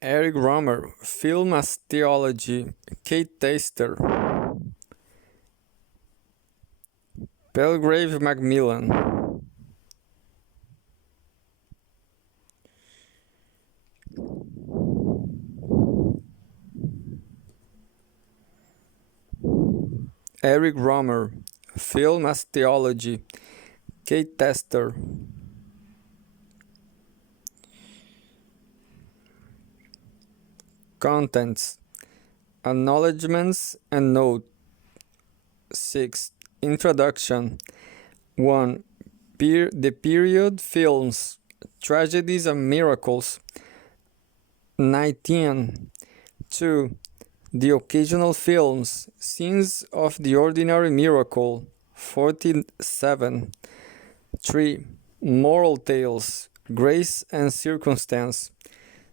Eric Rohmer, Film as Theology, Kate Taster, Belgrave Macmillan. Eric Rohmer, Film as Theology, Kate Taster. Contents: Acknowledgements and Note. 6. Introduction. 1. The Period Films, Tragedies and Miracles. 19. 2. The Occasional Films, Scenes of the Ordinary Miracle. 47. 3. Moral Tales, Grace and Circumstance.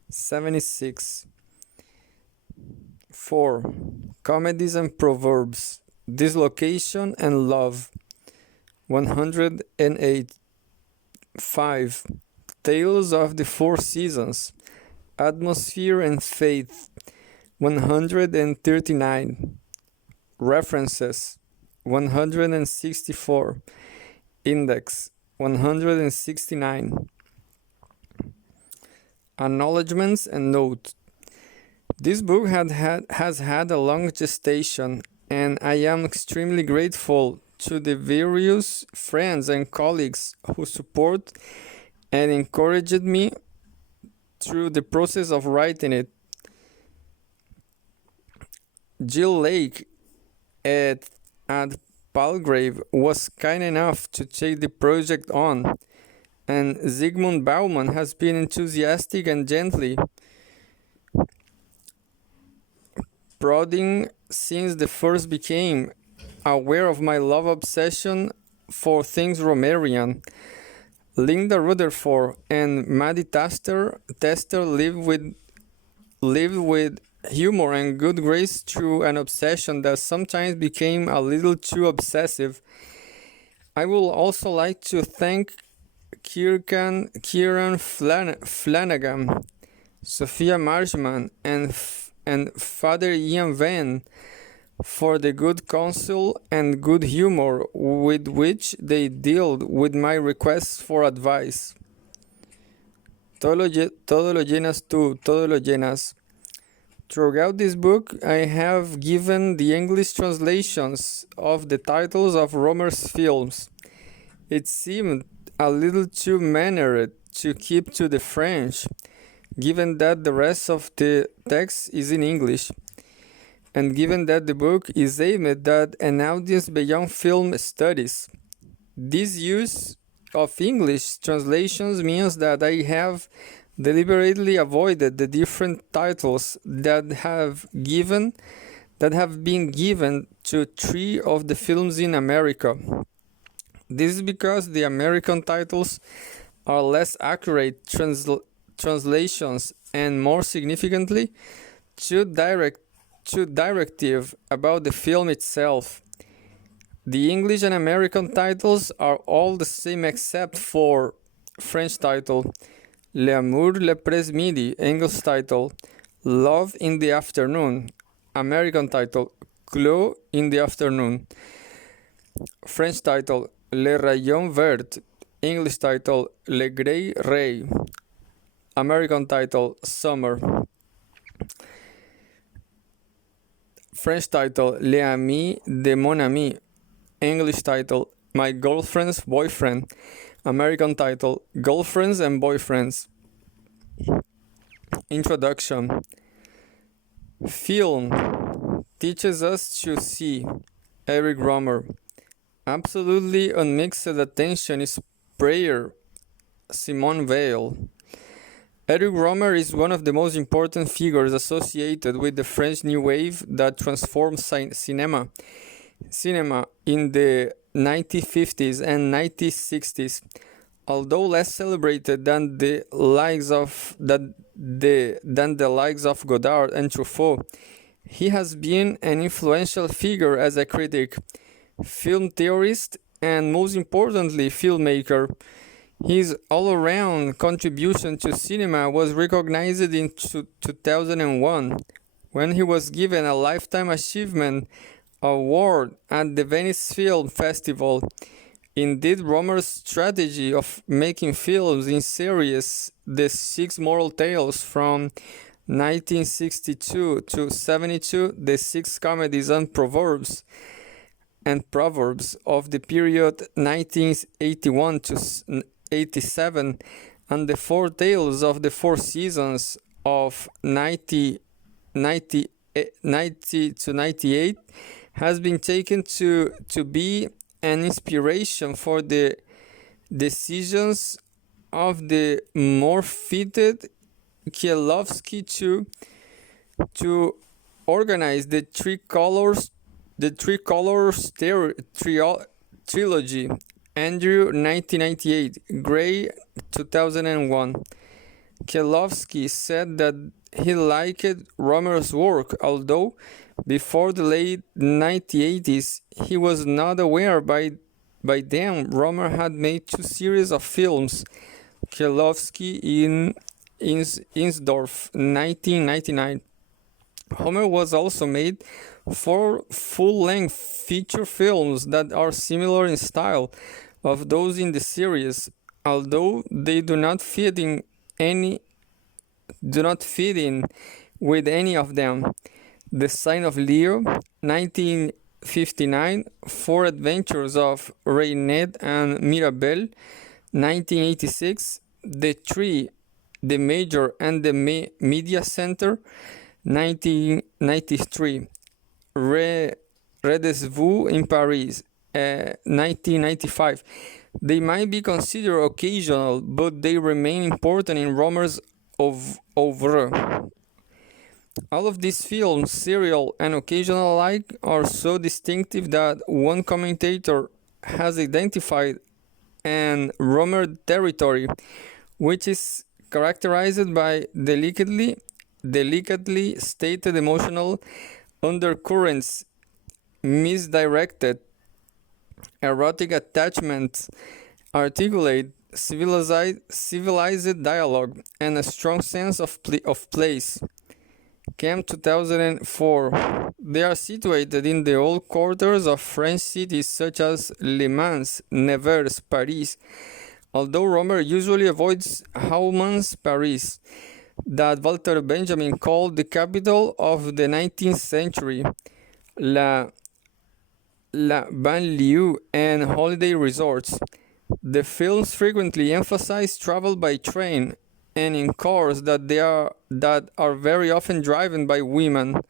76. 4. Comedies and Proverbs, Dislocation and Love. 108. 5. Tales of the Four Seasons, Atmosphere and Faith. 139. References: 164. Index: 169. Acknowledgements and Note. This book has had a long gestation, and I am extremely grateful to the various friends and colleagues who support and encouraged me through the process of writing it. Jill Lake at Palgrave was kind enough to take the project on, and Zygmunt Bauman has been enthusiastic and gently prodding since the first became aware of my love obsession for things Romerian. Linda Rutherford and Maddie Tester lived with humor and good grace through an obsession that sometimes became a little too obsessive. I would also like to thank Kieran Flanagan, Sophia Marshman, and Father Ian Venn for the good counsel and good humor with which they dealt with my requests for advice. Todo lo llenas tú, todo lo llenas. Throughout this book, I have given the English translations of the titles of Rohmer's films. It seemed a little too mannered to keep to the French, given that the rest of the text is in English, and given that the book is aimed at an audience beyond film studies. This use of English translations means that I have deliberately avoided the different titles that have been given to 3 of the films in America. This is because the American titles are less accurate translations and, more significantly, too directive about the film itself. The English and American titles are all the same except for French title L'amour l'après-midi, English title Love in the Afternoon, American title Clos in the Afternoon, French title Le Rayon Vert, English title Le Gray Ray, American title Summer, French title Les Amis de Mon Ami, English title My Girlfriend's Boyfriend, American title Girlfriends and Boyfriends. Introduction. Film teaches us to see. Eric Rohmer. Absolutely unmixed attention is prayer. Simone Weil. Eric Rohmer is one of the most important figures associated with the French New Wave that transformed cinema in the 1950s and 1960s. Although less celebrated than the likes of Godard and Truffaut, he has been an influential figure as a critic, film theorist, and most importantly, filmmaker. His all-around contribution to cinema was recognized in 2001 when he was given a Lifetime Achievement Award at the Venice Film Festival. Indeed, Rohmer's strategy of making films in series, the Six Moral Tales from 1962 to 72, the Six Comedies and Proverbs of the period 1981 to 87, and the Four Tales of the Four Seasons of 90 to 98 has been taken to be an inspiration for the decisions of the more fitted Kieslowski to organize the Three Colors trilogy. Andrew 1998, Gray 2001. Kieslowski said that he liked Rohmer's work, although before the late 1980s he was not aware by then Rohmer had made two series of films. Kieslowski in Insdorf 1999. Rohmer was also made 4 full-length feature films that are similar in style of those in the series, although they do not fit in with any of them. The Sign of Leo 1959, Four Adventures of Reynette and Mirabelle 1986, The Tree, The Major and the Media Center 1993, Rendezvous in Paris 1995. They might be considered occasional, but they remain important in Rohmer's oeuvre. All of these films, serial and occasional alike, are so distinctive that one commentator has identified an Rohmer territory, which is characterized by delicately stated emotional undercurrents, misdirected erotic attachments, articulate civilized dialogue, and a strong sense of place. Camp 2004. They are situated in the old quarters of French cities such as Le Mans, Nevers, Paris, although Rohmer usually avoids Haumann's Paris, that Walter Benjamin called the capital of the 19th century, la banlieue and holiday resorts. The films frequently emphasize travel by train and in cars that are very often driven by women.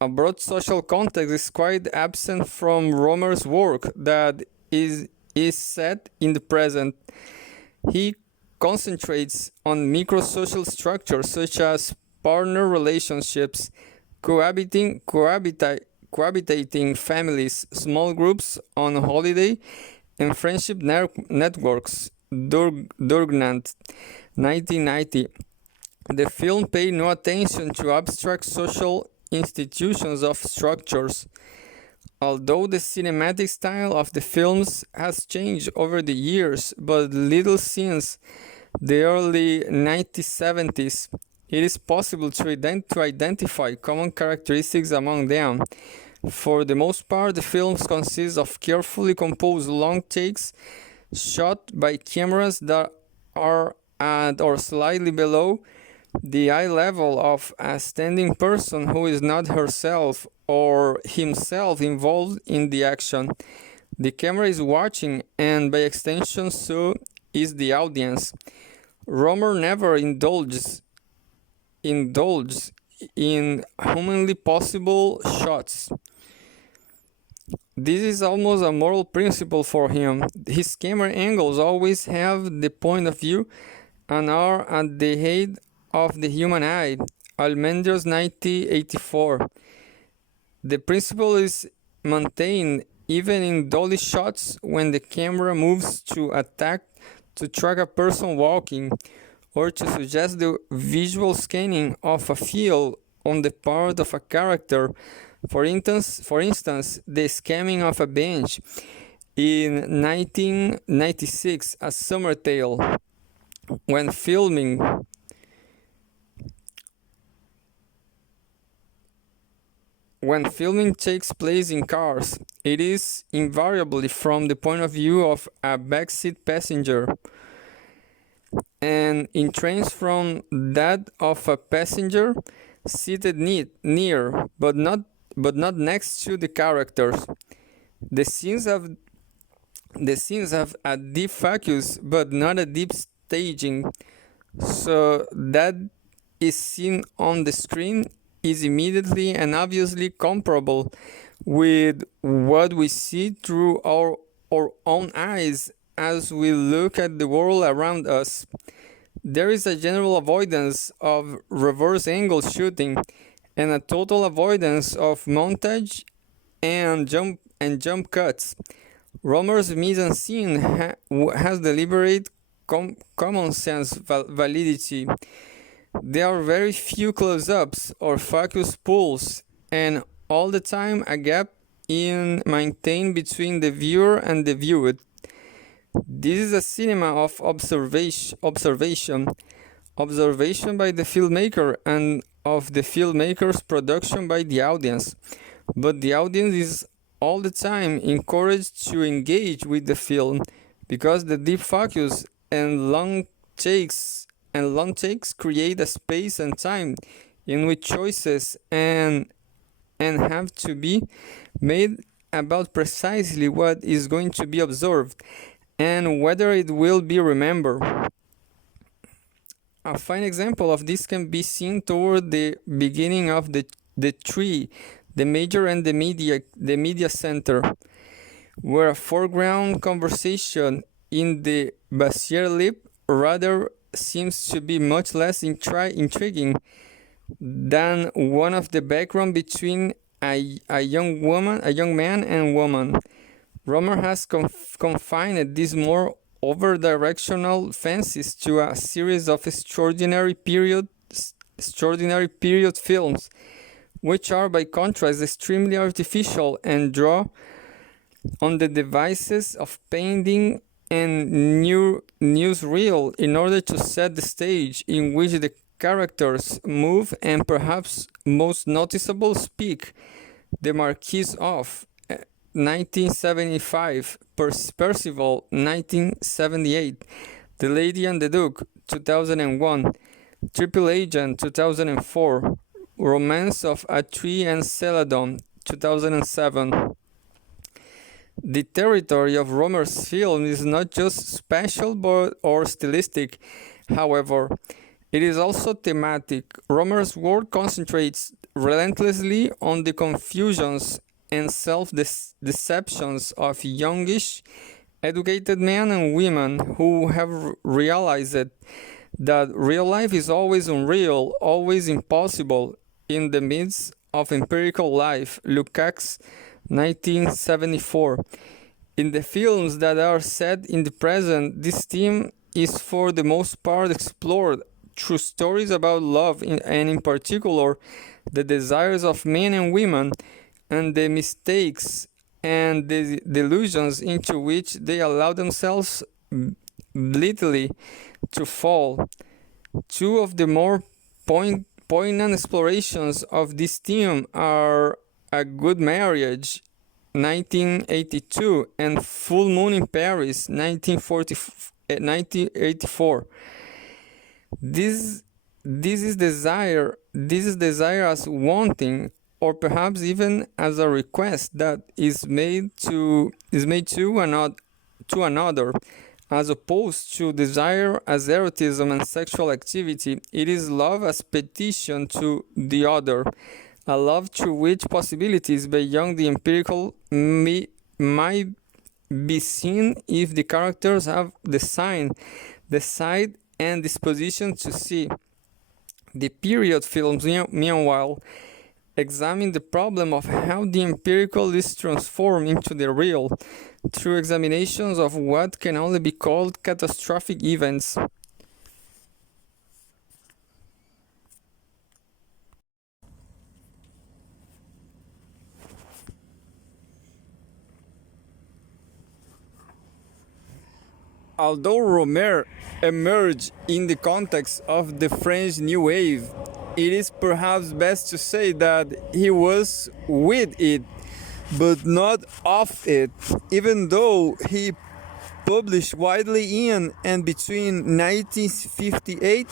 A broad social context is quite absent from Rohmer's work that is set in the present. He concentrates on micro-social structures such as partner relationships, cohabitating families, small groups on holiday, and friendship networks. Durgnant, 1990. The film paid no attention to abstract social institutions of structures. Although the cinematic style of the films has changed over the years, but little since the early 1970s, it is possible to identify common characteristics among them. For the most part, the films consist of carefully composed long takes shot by cameras that are at or slightly below the eye level of a standing person who is not herself or himself involved in the action. The camera is watching, and by extension so is the audience. Rohmer never indulges in humanly possible shots. This is almost a moral principle for him. His camera angles always have the point of view and are at the head of the human eye. Almendros 1984. The principle is maintained even in dolly shots when the camera moves to track a person walking, or to suggest the visual scanning of a field on the part of a character. For instance, the scamming of a bench In 1996, A Summer Tale, when filming takes place in cars, it is invariably from the point of view of a backseat passenger, and in trains from that of a passenger seated near, but not next to the characters. The scenes have a deep focus, but not a deep staging, so that is seen on the screen is immediately and obviously comparable with what we see through our own eyes as we look at the world around us. There is a general avoidance of reverse angle shooting and a total avoidance of montage and jump cuts. Rohmer's mise-en-scene has deliberate common sense validity. There are very few close-ups or focus pulls, and all the time a gap is maintained between the viewer and the viewed. This is a cinema of observation by the filmmaker and of the filmmaker's production by the audience. But the audience is all the time encouraged to engage with the film because the deep focus and long takes create a space and time in which choices and have to be made about precisely what is going to be observed and whether it will be remembered. A fine example of this can be seen toward the beginning of the tree, the major and the media center, where a foreground conversation in the Basier lip rather seems to be much less intriguing than one of the background between a young man and woman. Rohmer has confined these more over-directional fancies to a series of extraordinary period films, which are by contrast extremely artificial and draw on the devices of painting and newsreel in order to set the stage in which the characters move and, perhaps most noticeable, speak. The Marquis of 1975, Percival 1978, The Lady and the Duke 2001, Triple Agent 2004, Romance of Atri and Celadon 2007. The territory of Rohmer's film is not just spatial or stylistic, however, it is also thematic. Rohmer's work concentrates relentlessly on the confusions and self-deceptions of youngish, educated men and women who have realized that real life is always unreal, always impossible in the midst of empirical life. Lukács, 1974. In the films that are set in the present, this theme is for the most part explored through stories about love and in particular the desires of men and women and the mistakes and the delusions into which they allow themselves blithely to fall. Two of the more poignant explorations of this theme are A Good Marriage, 1982, and Full Moon in Paris, 1984. This is desire as wanting, or perhaps even as a request that is made to another, as opposed to desire as erotism and sexual activity. It is love as petition to the other, a love through which possibilities beyond the empirical might be seen if the characters have the sight and disposition to see. The period films, meanwhile, examine the problem of how the empirical is transformed into the real through examinations of what can only be called catastrophic events. Although Rohmer emerged in the context of the French New Wave, it is perhaps best to say that he was with it, but not of it, even though he published widely in and between 1958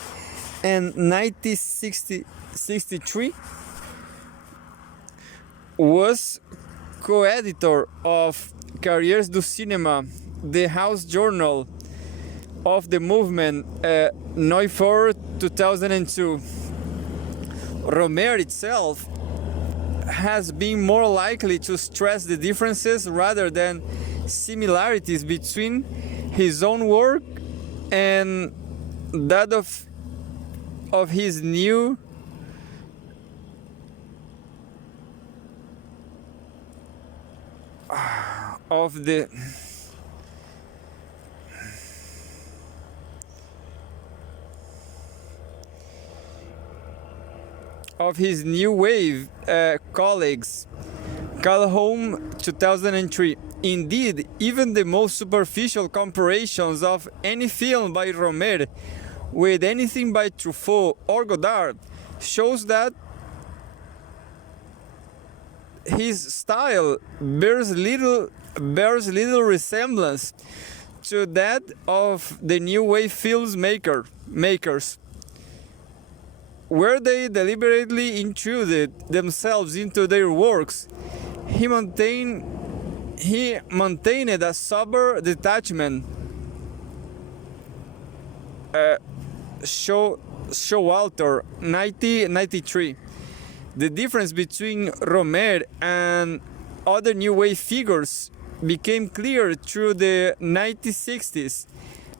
and 1963, was co-editor of Carrières du Cinéma, the house journal of the movement, Neufort 2002. Rohmer itself has been more likely to stress the differences rather than similarities between his own work and that of his new wave colleagues. Calhoun 2003. Indeed, even the most superficial comparisons of any film by Rohmer with anything by Truffaut or Godard shows that his style bears little resemblance to that of the new wave films makers. Where they deliberately intruded themselves into their works, he maintained a sober detachment. Showalter 1993. The difference between Rohmer and other new wave figures became clear through the 1960s,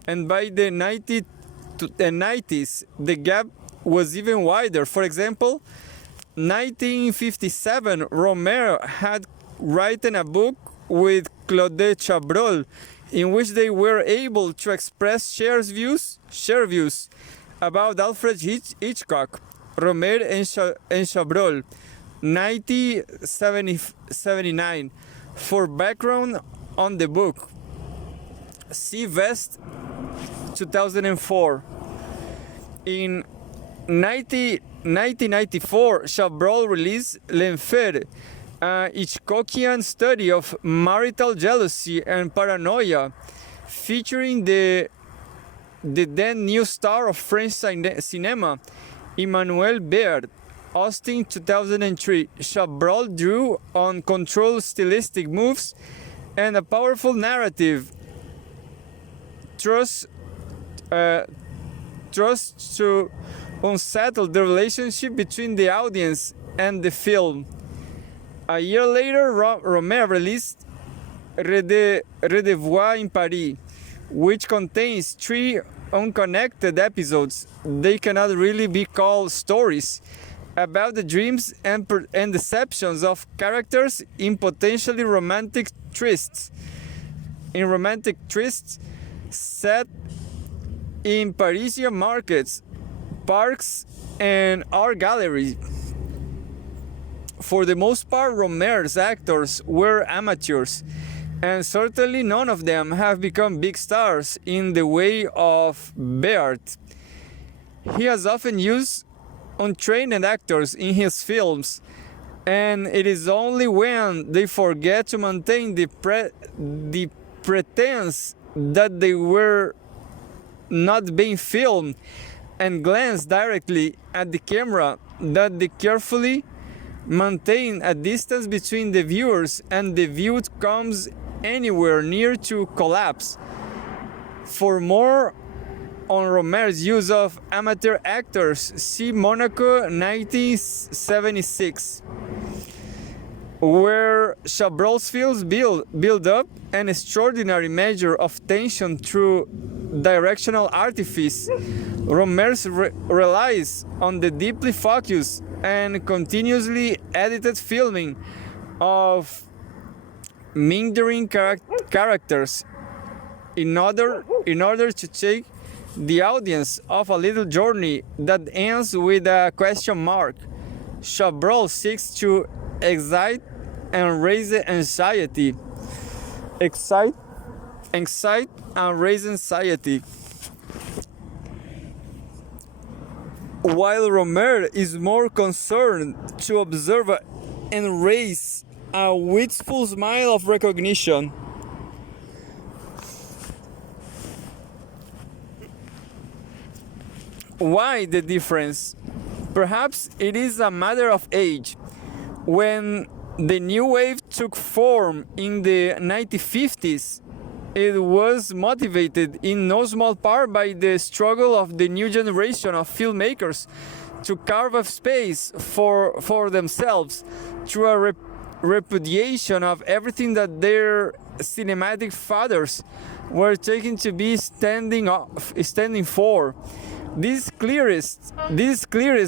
and by the 90s the gap was even wider. For example, 1957, Rohmer had written a book with Claude Chabrol in which they were able to express shared views about Alfred Hitchcock. Rohmer and Chabrol, 1979. For background on the book, see Vest 2004. In 1994, Chabrol released L'Enfer, a Hitchcockian study of marital jealousy and paranoia, featuring the then new star of French cinema, Emmanuel Béard. Austin 2003. Chabrol drew on controlled stylistic moves and a powerful narrative thrust to unsettle the relationship between the audience and the film. A year later, Rohmer released Rendezvous in Paris, which contains 3 unconnected episodes. They cannot really be called stories, about the dreams and deceptions of characters in potentially romantic twists. Set in Parisian markets, parks, and art galleries. For the most part, Rohmer's actors were amateurs, and certainly none of them have become big stars in the way of Béard. He has often used untrained actors in his films, and it is only when they forget to maintain the pretense that they were not being filmed and glance directly at the camera that they carefully maintain a distance between the viewers and the view comes anywhere near to collapse. For more on Rohmer's use of amateur actors, see Monaco 1976, where Chabrol's films build up an extraordinary measure of tension through directional artifice. Rohmer relies on the deeply focused and continuously edited filming of meandering characters in order to take the audience of a little journey that ends with a question mark. Chabrol seeks to excite and raise anxiety. Excite excite and raise anxiety. While Rohmer is more concerned to observe and raise a wistful smile of recognition. Why the difference? Perhaps it is a matter of age. When the new wave took form in the 1950s, it was motivated in no small part by the struggle of the new generation of filmmakers to carve a space for themselves through a repudiation of everything that their cinematic fathers were taken to be standing for. This clearest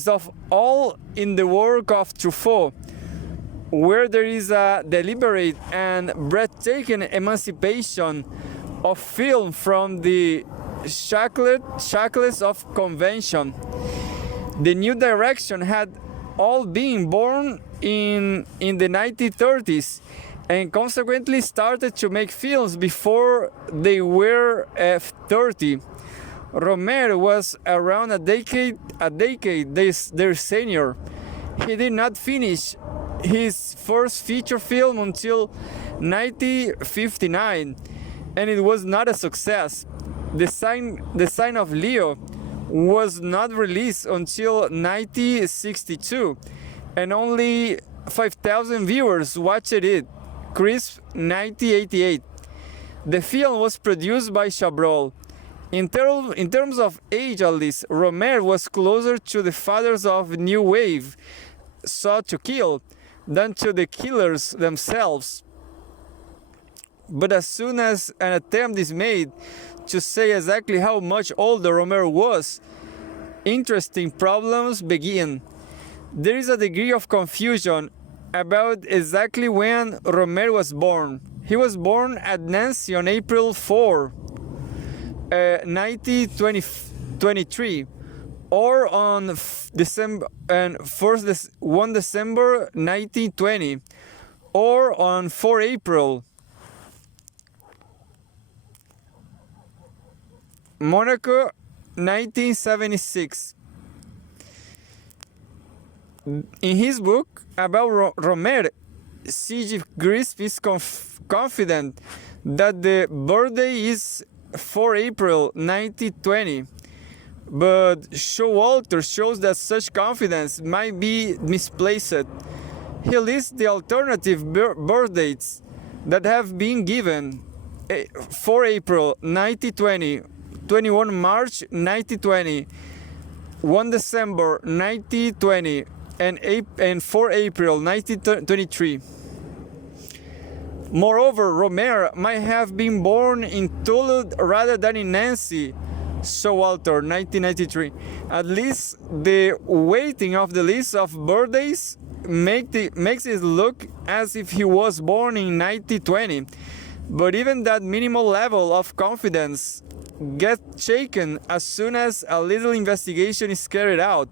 of all in the work of Truffaut, where there is a deliberate and breathtaking emancipation of film from the shackles of convention. The new direction had all been born in the 1930s and consequently started to make films before they were 30. Rohmer was around a decade their senior. He did not finish his first feature film until 1959, and it was not a success. The Sign of Leo was not released until 1962, and only 5,000 viewers watched it, crisp 1988. The film was produced by Chabrol. In terms of age, at least, Rohmer was closer to the fathers of New Wave, Sought to Kill, than to the killers themselves. But as soon as an attempt is made to say exactly how much older Rohmer was, interesting problems begin. There is a degree of confusion about exactly when Rohmer was born. He was born at Nancy on April 4, 1923, or on December 1 December 1920, or on 4 April. Monaco, 1976. In his book about Rohmer, C.G. Grisp is confident that the birthday is 4 April 1920, but Showalter shows that such confidence might be misplaced. He lists the alternative birth dates that have been given: 4 April 1920, 21 March 1920, 1 December 1920, and 4 April 1923. Moreover, Rohmer might have been born in Toulouse rather than in Nancy, Showalter, 1993. At least the weighting of the list of birthdays makes it look as if he was born in 1920. But even that minimal level of confidence gets shaken as soon as a little investigation is carried out.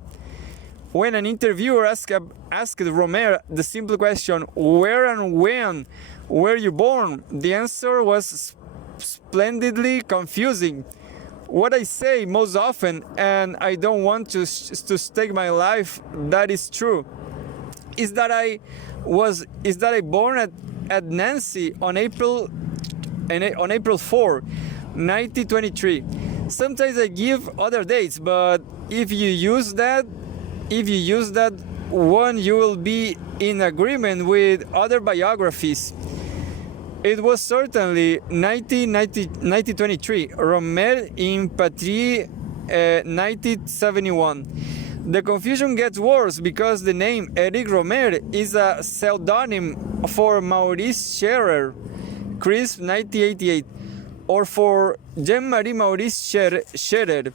When an interviewer asked Rohmer the simple question, "Where and when were you born?" the answer was splendidly confusing. What I say most often, and I don't want to stake my life that is true, is that I born at Nancy on April 4, 1923. Sometimes I give other dates, but if you use that one, you will be in agreement with other biographies. It was certainly 1923, Rohmer in Patrie, 1971. The confusion gets worse because the name Eric Rohmer is a pseudonym for Maurice Scherer, crisp 1988, or for Jean-Marie Maurice Scherer,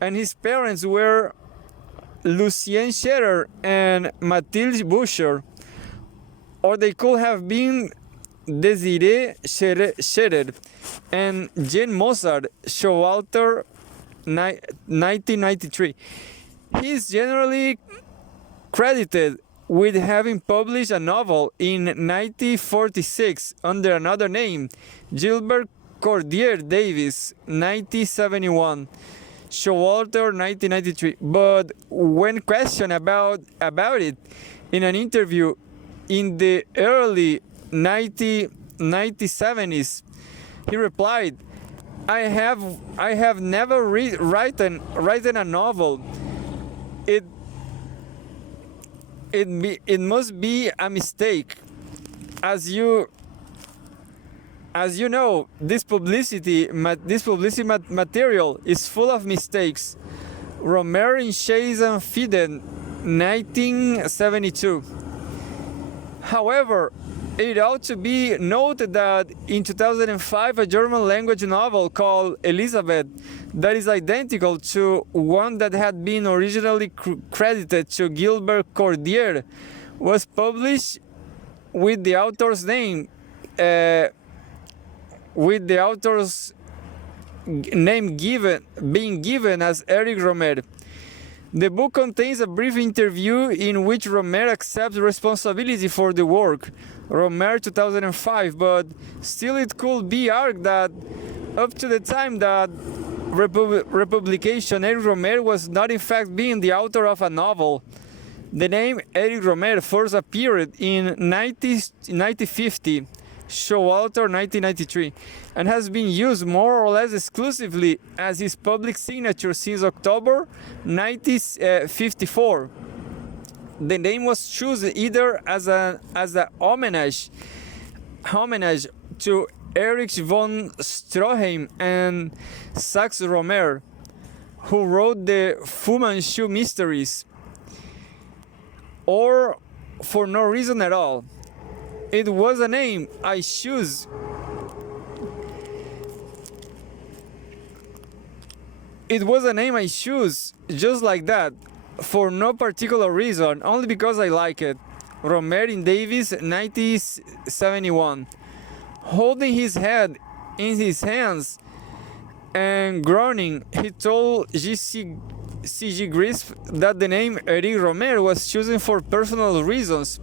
and his parents were Lucien Scherer and Mathilde Boucher, or they could have been Desiree Scherer and Jean Mozart, Showalter, 1993. He is generally credited with having published a novel in 1946 under another name, Gilbert Cordier Davis, 1971. Showalter, 1993. But when questioned about it in an interview in the early 1970s, he replied, I have never written a novel. It must be a mistake. As you know, this publicity material is full of mistakes. Rohmer in Chase and Fiden, 1972. However, it ought to be noted that in 2005, a German language novel called Elizabeth, that is identical to one that had been originally credited to Gilbert Cordier, was published with the author's name, being given as Eric Rohmer. The book contains a brief interview in which Rohmer accepts responsibility for the work, Rohmer 2005, but still it could be argued that up to the time that republication, Eric Rohmer was not in fact being the author of a novel. The name Eric Rohmer first appeared in 1950, Showalter 1993, and has been used more or less exclusively as his public signature since October 1954. The name was chosen either as a homage to Erich von Stroheim and Sax Rohmer, who wrote the Fu Manchu Mysteries, or for no reason at all. It was a name I chose. It was a name I chose just like that, for no particular reason, only because I like it. Rohmer in Davis, 1971. Holding his head in his hands and groaning, he told C.G. Grisp that the name Eric Rohmer was chosen for personal reasons.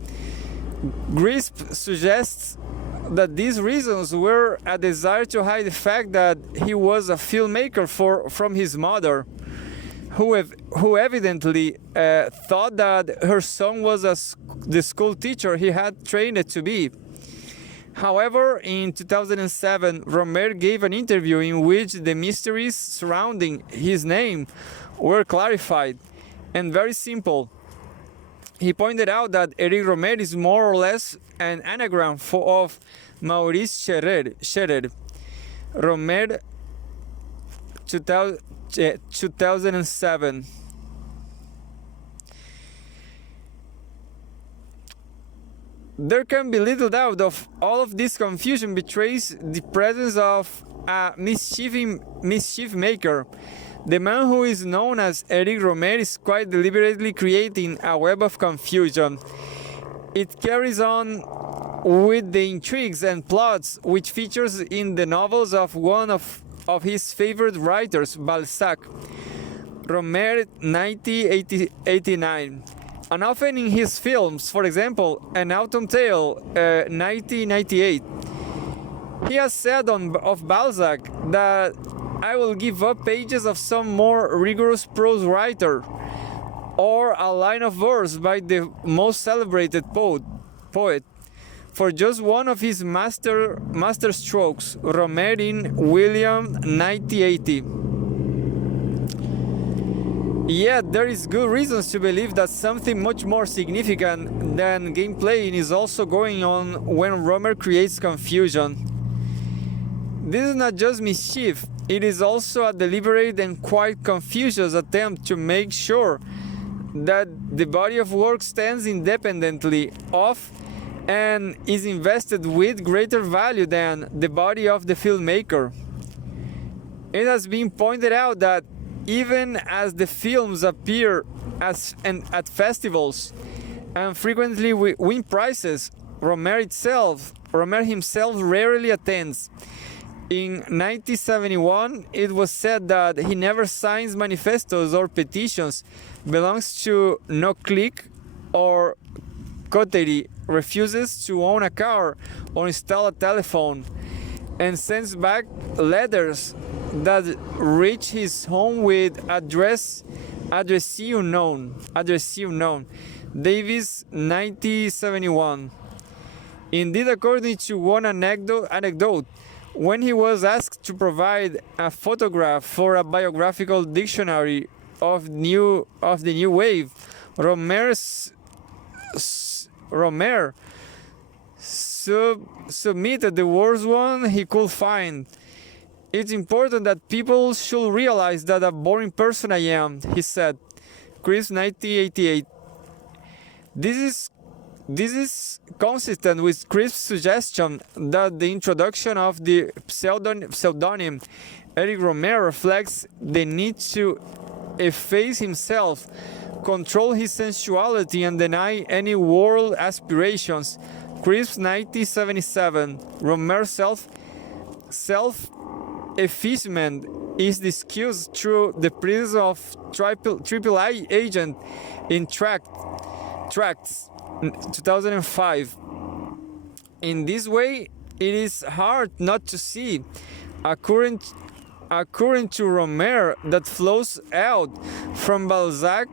Grisp suggests that these reasons were a desire to hide the fact that he was a filmmaker from his mother, who evidently thought that her son was the school teacher he had trained it to be. However, in 2007, Rohmer gave an interview in which the mysteries surrounding his name were clarified, and very simple. He pointed out that Eric Rohmer is more or less an anagram of Maurice Scherer. Rohmer, 2007. There can be little doubt of all of this confusion betrays the presence of a mischief maker. The man who is known as Eric Rohmer is quite deliberately creating a web of confusion. It carries on with the intrigues and plots which features in the novels of one of his favorite writers, Balzac. Rohmer, 1989. And often in his films, for example, An Autumn Tale, 1998. He has said of Balzac that I will give up pages of some more rigorous prose writer, or a line of verse by the most celebrated poet, for just one of his master strokes. Rohmer in William, 1980. Yet there is good reasons to believe that something much more significant than gameplay is also going on when Rohmer creates confusion. This is not just mischief, it is also a deliberate and quite confucius attempt to make sure that the body of work stands independently of and is invested with greater value than the body of the filmmaker. It has been pointed out that even as the films appear at festivals and frequently win prizes, Rohmer himself rarely attends. In 1971, it was said that he never signs manifestos or petitions, belongs to no clique or coterie, refuses to own a car or install a telephone, and sends back letters that reach his home with addressee unknown. Davis, 1971. Indeed, according to one anecdote, when he was asked to provide a photograph for a biographical dictionary of the new wave, Rohmer submitted the worst one he could find. It's important that people should realize that a boring person I am, he said. Chris, 1988. This is consistent with Crisp's suggestion that the introduction of the pseudonym Eric Rohmer reflects the need to efface himself, control his sensuality, and deny any world aspirations. Crisp, 1977. Rohmer's self-effacement is discussed through the prism of triple I agent in Tracts, 2005. In this way, it is hard not to see a current to Rohmer that flows out from Balzac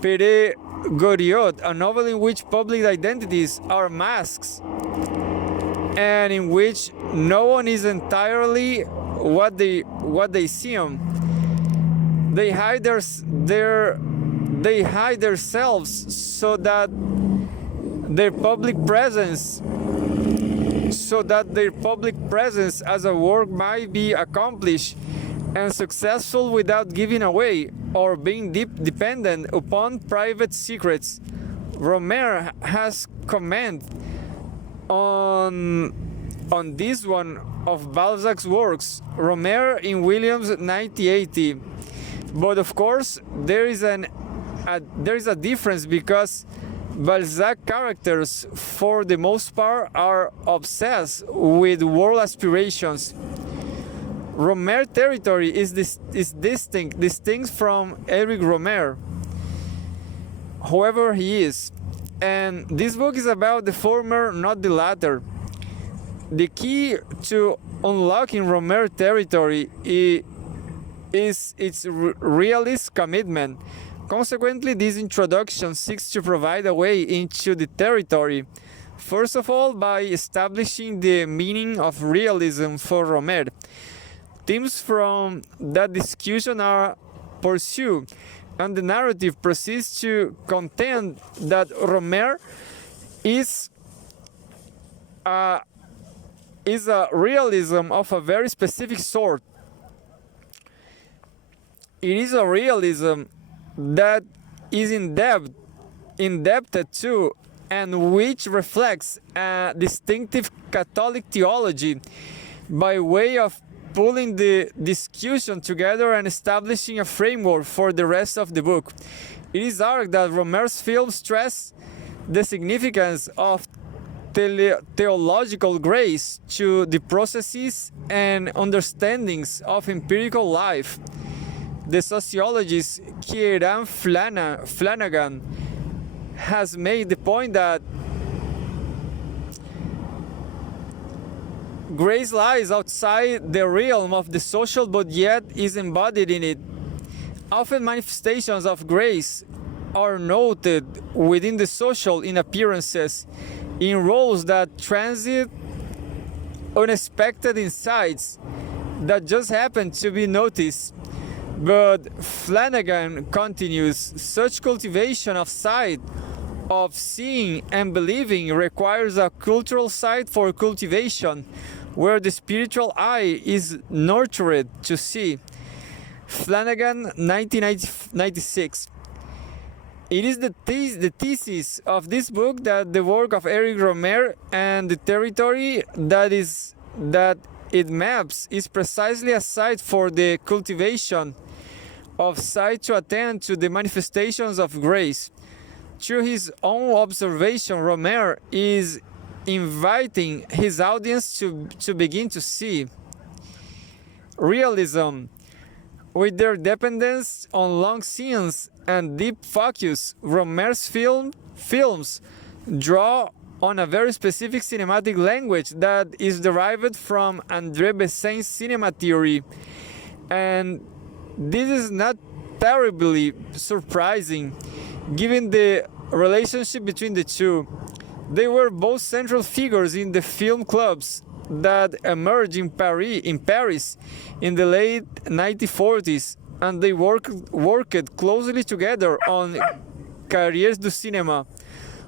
Pere Goriot, a novel in which public identities are masks and in which no one is entirely what they seem. They hide themselves so that their public presence as a work might be accomplished and successful without giving away or being dependent upon private secrets. Rohmer has commented on this one of Balzac's works, Rohmer in Williams, 1980. But of course, there is a difference, because Balzac characters, for the most part, are obsessed with world aspirations. Rohmer territory is distinct from Eric Rohmer, whoever he is. And this book is about the former, not the latter. The key to unlocking Rohmer territory is its realist commitment. Consequently, this introduction seeks to provide a way into the territory, first of all by establishing the meaning of realism for Rohmer. Themes from that discussion are pursued, and the narrative proceeds to contend that Rohmer is a realism of a very specific sort. It is a realism that is indebted to and which reflects a distinctive Catholic theology by way of pulling the discussion together and establishing a framework for the rest of the book. It is argued that Rohmer's films stress the significance of theological grace to the processes and understandings of empirical life. The sociologist Kieran Flanagan has made the point that grace lies outside the realm of the social, but yet is embodied in it. Often manifestations of grace are noted within the social in appearances, in roles that transit unexpected insights that just happen to be noticed. But Flanagan continues, such cultivation of sight, of seeing and believing, requires a cultural sight for cultivation, where the spiritual eye is nurtured to see. Flanagan, 1996. It is the thesis of this book that the work of Eric Rohmer and the territory that it maps is precisely a site for the cultivation of sight to attend to the manifestations of grace. Through his own observation, Rohmer is inviting his audience to begin to see. Realism, with their dependence on long scenes and deep focus, Rohmer's films draw on a very specific cinematic language that is derived from André Bessin's cinema theory. And this is not terribly surprising, given the relationship between the two. They were both central figures in the film clubs that emerged in Paris in the late 1940s, and they worked closely together on Carrières du Cinéma.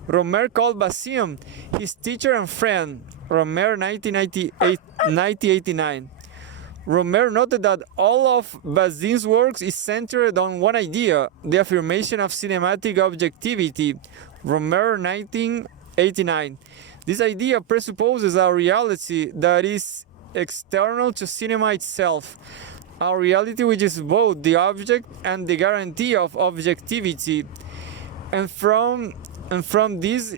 Rohmer called Bazin his teacher and friend. Rohmer, 1989. Rohmer noted that all of Bazin's works is centered on one idea, the affirmation of cinematic objectivity. Rohmer, 1989. This idea presupposes a reality that is external to cinema itself, a reality which is both the object and the guarantee of objectivity. And from this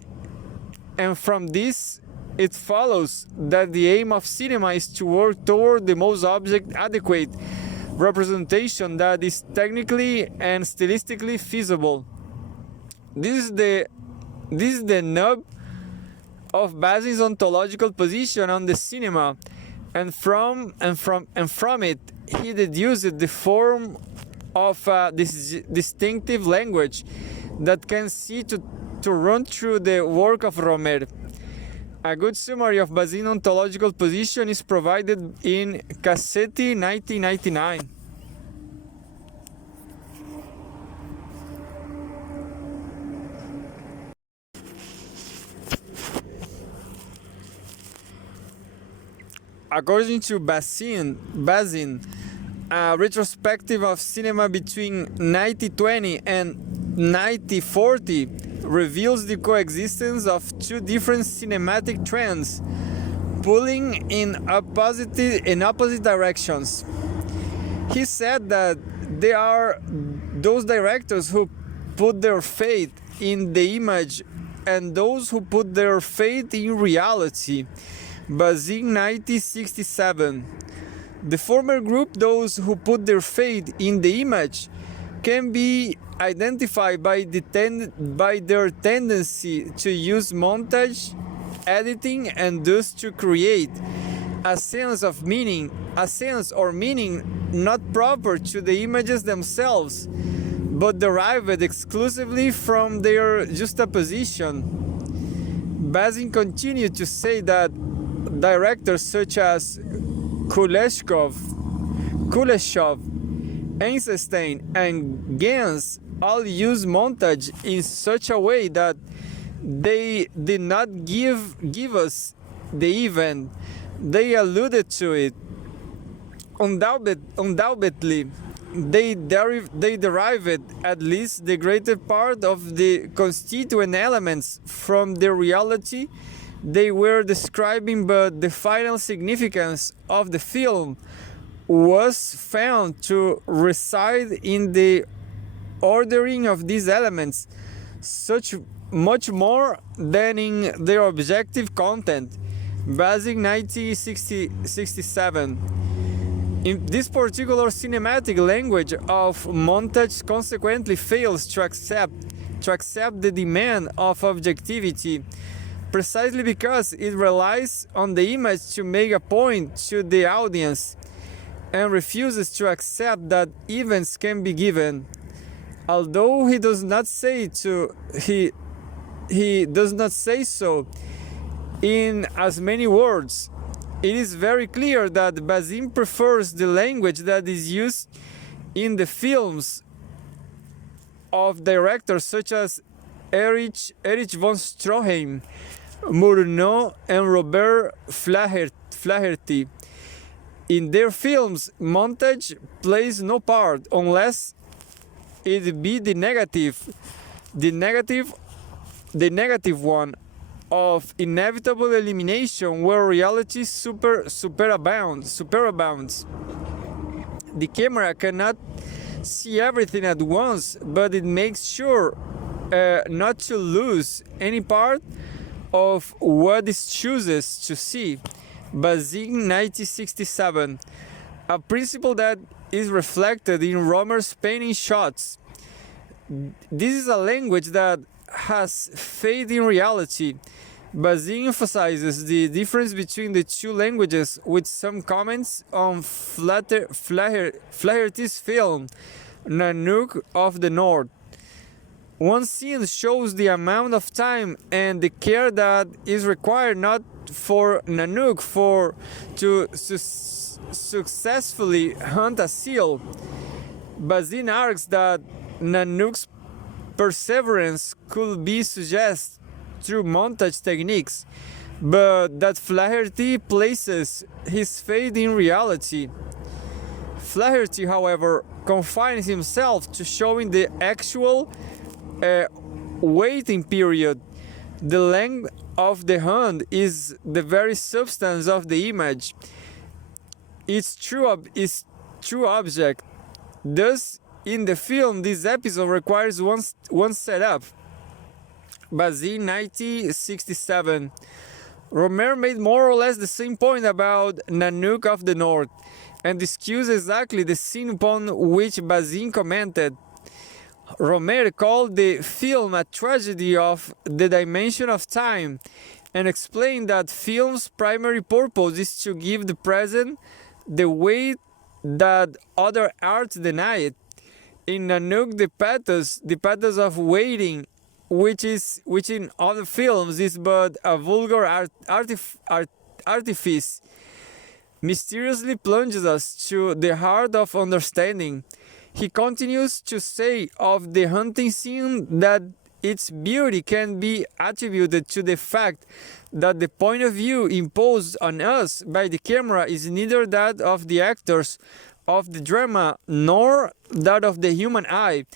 it follows that the aim of cinema is to work toward the most object adequate representation that is technically and stylistically feasible. This is the nub of Bazin's ontological position on the cinema, and from it he deduced the form of this distinctive language that can see to run through the work of Rohmer. A good summary of Bazin's ontological position is provided in Cassetti, 1999. According to Bazin, a retrospective of cinema between 1920 and 1940 reveals the coexistence of two different cinematic trends, pulling in opposite directions. He said that there are those directors who put their faith in the image and those who put their faith in reality. Bazin, 1967. The former group, those who put their faith in the image, can be identified by their tendency to use montage, editing, and thus to create a sense or meaning not proper to the images themselves, but derived exclusively from their juxtaposition. Bazin continued to say that directors such as Kuleshov, Eisenstein, and Gans all use montage in such a way that they did not give us the event, they alluded to it. Undoubtedly, they derived at least the greater part of the constituent elements from the reality they were describing, but the final significance of the film was found to reside in the ordering of these elements, much more than in their objective content. Bazin, 1967. In this particular cinematic language of montage consequently fails to accept the demand of objectivity, precisely because it relies on the image to make a point to the audience and refuses to accept that events can be given. Although he does not say so in as many words, it is very clear that Bazin prefers the language that is used in the films of directors such as Erich von Stroheim, Murnau, and Robert Flaherty. In their films, montage plays no part unless it be the negative one of inevitable elimination, where reality superabounds. The camera cannot see everything at once, but it makes sure not to lose any part of what it chooses to see. Bazin, 1967. A principle that is reflected in Rohmer's painting shots. This is a language that has faith in reality. Bazin emphasizes the difference between the two languages with some comments on Flaherty's film Nanook of the North. One scene shows the amount of time and the care that is required not for Nanook to successfully hunt a seal. Bazin argues that Nanook's perseverance could be suggested through montage techniques, but that Flaherty places his faith in reality. Flaherty, however, confines himself to showing the actual waiting period. The length of the hunt is the very substance of the image. Its true object. Thus, in the film, this episode requires one setup. Bazin, 1967. Rohmer made more or less the same point about Nanook of the North, and discussed exactly the scene upon which Bazin commented. Rohmer called the film a tragedy of the dimension of time, and explained that film's primary purpose is to give the present the weight that other arts deny it. In Nanook, the pathos of waiting, which in other films is but a vulgar artifice, mysteriously plunges us to the heart of understanding. He continues to say of the hunting scene that its beauty can be attributed to the fact that the point of view imposed on us by the camera is neither that of the actors of the drama nor that of the human eye,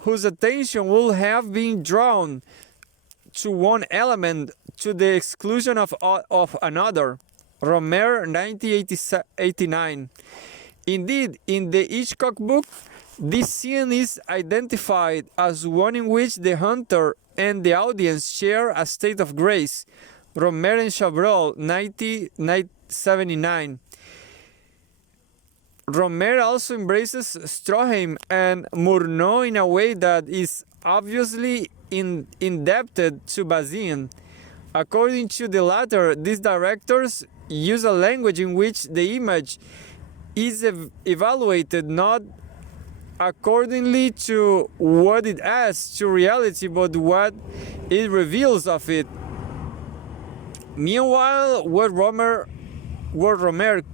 whose attention will have been drawn to one element to the exclusion of another. Rohmer, 1989. Indeed, in the Hitchcock book, this scene is identified as one in which the hunter and the audience share a state of grace. Rohmer and Chabrol, 1979. Rohmer also embraces Stroheim and Murnau in a way that is obviously indebted to Bazin. According to the latter, these directors use a language in which the image is evaluated not accordingly to what it adds to reality, but what it reveals of it. Meanwhile, what Rohmer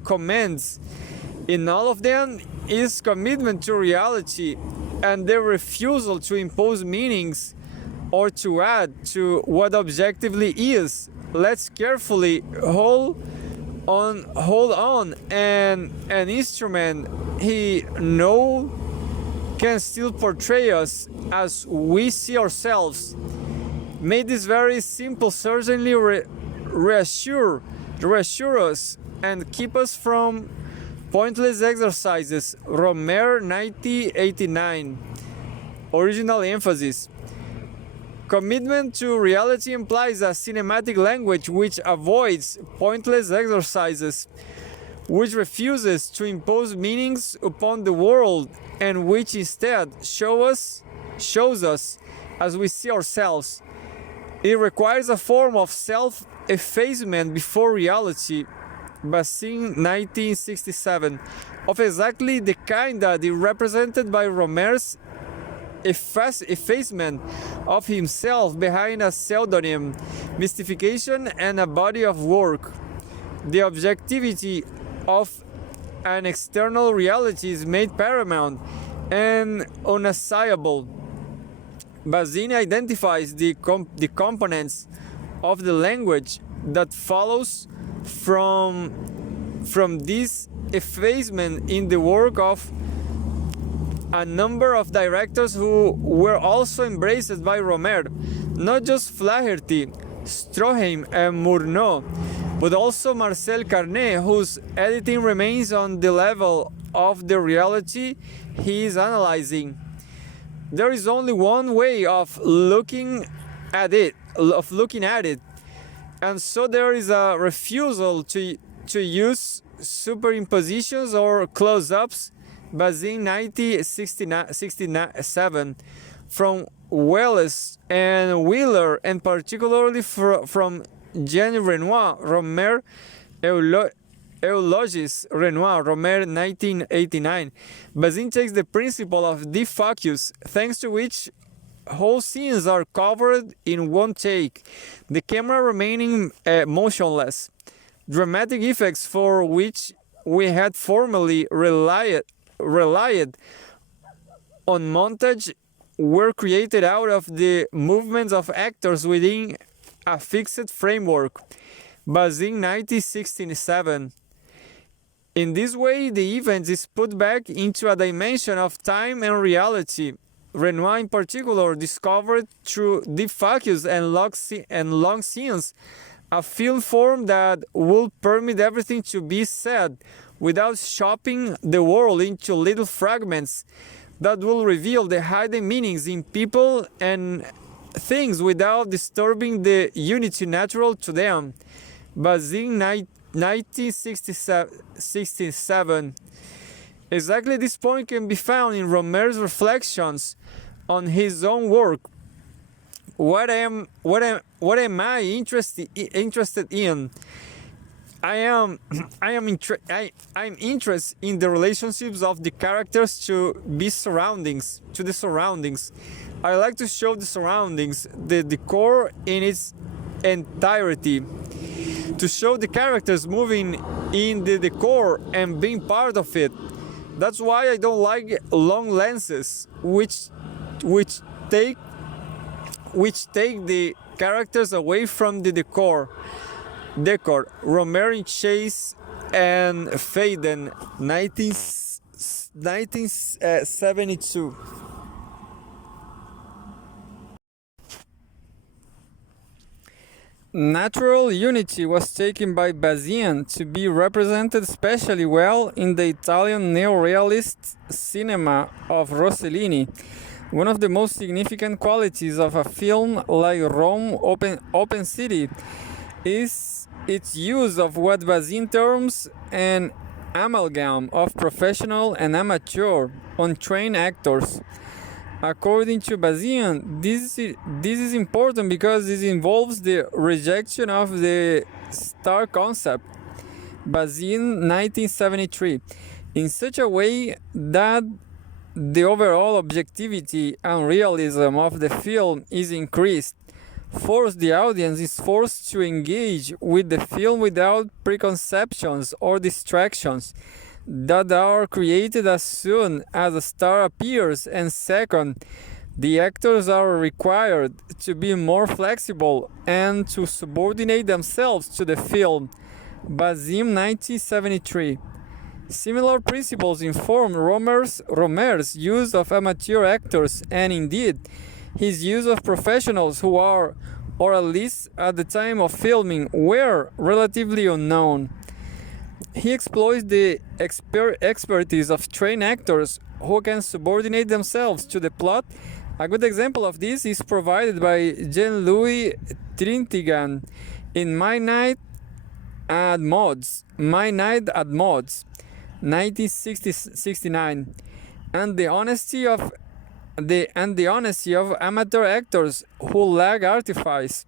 commends in all of them is commitment to reality and their refusal to impose meanings or to add to what objectively is. Let's carefully hold on an instrument he knows can still portray us as we see ourselves. May this very simple certainly reassure us and keep us from pointless exercises. Rohmer, 1989. Original emphasis. Commitment to reality implies a cinematic language which avoids pointless exercises, which refuses to impose meanings upon the world, and which instead shows us as we see ourselves. It requires a form of self-effacement before reality. Bazin, 1967, of exactly the kind that is represented by Rohmer's effacement of himself behind a pseudonym, mystification, and a body of work. The objectivity of an external reality is made paramount and unassailable. Bazin identifies the components of the language that follows from this effacement in the work of a number of directors who were also embraced by Rohmer, not just Flaherty, Stroheim, and Murnau, but also Marcel Carné, whose editing remains on the level of the reality he is analyzing. There is only one way of looking at it, and so there is a refusal to use superimpositions or close-ups. Bazin, 1967, from Wallace and Wheeler, and particularly from Jean Renoir, Rohmer, Eulogis Renoir, Rohmer 1989. Bazin takes the principle of defocus, thanks to which whole scenes are covered in one take, the camera remaining motionless. Dramatic effects for which we had formerly relied on montage were created out of the movements of actors within a fixed framework. Bazin 1967. In this way, the event is put back into a dimension of time and reality. Renoir in particular discovered through deep focus and long scenes a film form that would permit everything to be said without chopping the world into little fragments that will reveal the hidden meanings in people and things without disturbing the unity natural to them. Bazin 1967. Exactly this point can be found in Rohmer's reflections on his own work. What am I interested in? I'm interested in the relationships of the characters to the surroundings. I like to show the surroundings, the decor in its entirety. To show the characters moving in the decor and being part of it. That's why I don't like long lenses, which take the characters away from the decor. Rohmer in Chase and Faden, 1972. Natural unity was taken by Bazin to be represented especially well in the Italian neo-realist cinema of Rossellini. One of the most significant qualities of a film like Rome Open City is its use of what Bazin terms an amalgam of professional and amateur untrained actors. According to Bazin, this is important because this involves the rejection of the star concept. Bazin 1973. In such a way that the overall objectivity and realism of the film is increased. The audience is forced to engage with the film without preconceptions or distractions that are created as soon as a star appears, and second, the actors are required to be more flexible and to subordinate themselves to the film. Bazin 1973. Similar principles inform Rohmer's use of amateur actors and indeed his use of professionals who are, or at least at the time of filming, were relatively unknown. He exploits the expertise of trained actors who can subordinate themselves to the plot. A good example of this is provided by Jean-Louis Trintignant in My Night at Mods, 1969, and the honesty of amateur actors who lack artifice.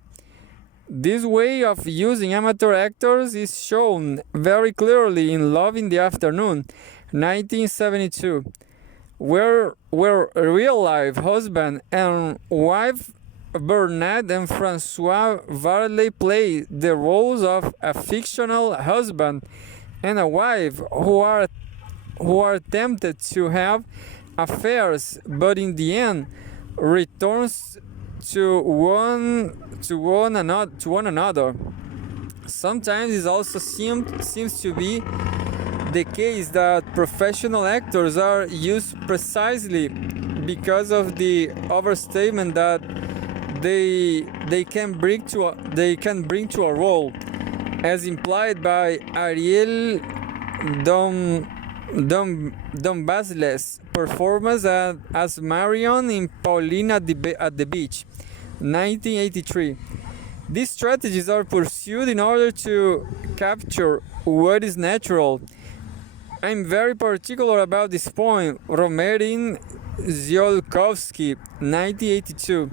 This way of using amateur actors is shown very clearly in Love in the Afternoon, 1972, where real-life husband and wife Bernard and Francois Varley play the roles of a fictional husband and a wife who are tempted to have affairs, but in the end returns to one another. Sometimes it also seems to be the case that professional actors are used precisely because of the overstatement that they can bring to a role, as implied by Ariel Dombasle's performance as Marion in Pauline at the Beach, 1983. These strategies are pursued in order to capture what is natural. I'm very particular about this point. Rohmer in Tsiolkovsky, 1982.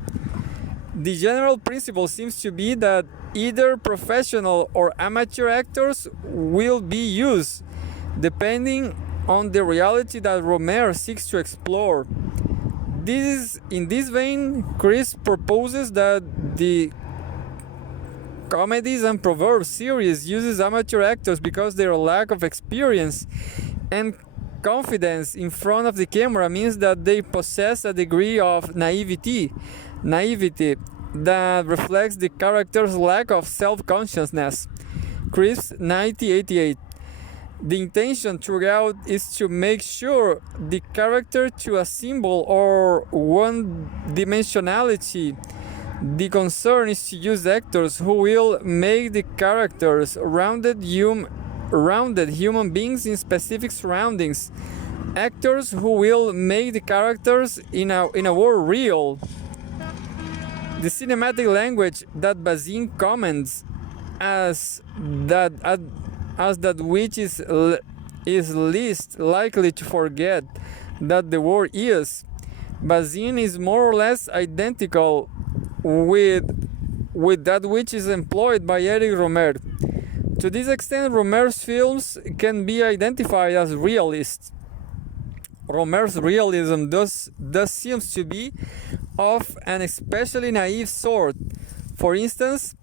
The general principle seems to be that either professional or amateur actors will be used, depending on the reality that Rohmer seeks to explore. In this vein, Chris proposes that the Comedies and Proverbs series uses amateur actors because their lack of experience and confidence in front of the camera means that they possess a degree of naivety that reflects the character's lack of self-consciousness. Chris 1988. The intention throughout is to make sure the character to a symbol or one-dimensionality. The concern is to use actors who will make the characters rounded human beings in specific surroundings. Actors who will make the characters in a world real. The cinematic language that Bazin comments as that which is least likely to forget that the world is. Bazin is more or less identical with that which is employed by Eric Rohmer. To this extent, Rohmer's films can be identified as realist. Rohmer's realism thus seems to be of an especially naive sort. For instance,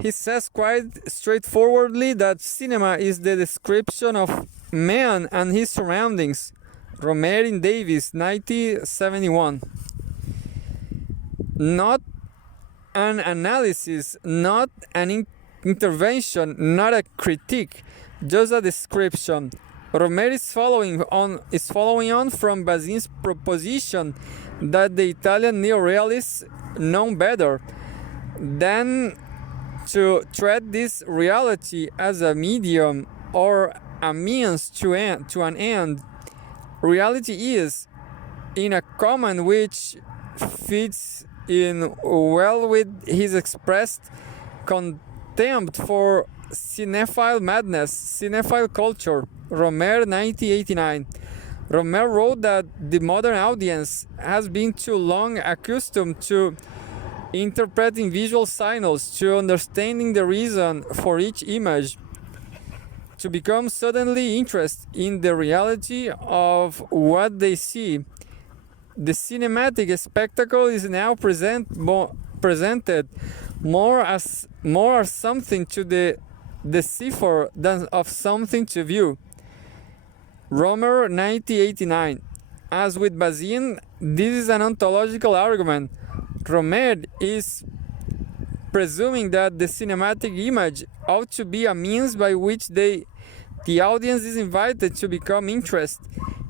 he says quite straightforwardly that cinema is the description of man and his surroundings. Rohmer in Davis, 1971. Not an analysis, not an intervention, not a critique, just a description. Rohmer is following on from Bazin's proposition that the Italian neorealists know better than to treat this reality as a medium or a means to an end. Reality is, in a common which fits in well with his expressed contempt for cinephile madness, cinephile culture. Rohmer 1989. Rohmer wrote that the modern audience has been too long accustomed to interpreting visual signals, to understanding the reason for each image, to become suddenly interested in the reality of what they see. The cinematic spectacle is now presented more as something to decipher than of something to view. Rohmer 1989. As with Bazin, this is an ontological argument. Rohmer is presuming that the cinematic image ought to be a means by which the audience is invited to become interested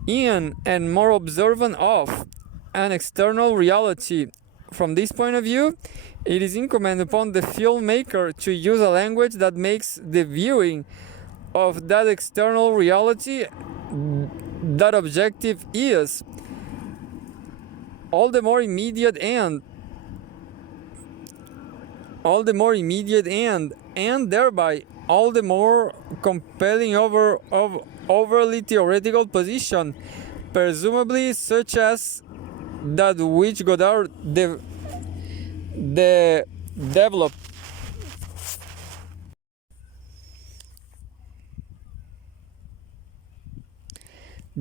in and more observant of an external reality. From this point of view, it is incumbent upon the filmmaker to use a language that makes the viewing of that external reality that objective is all the more immediate and thereby all the more compelling overly theoretical position, presumably such as that which Godard developed.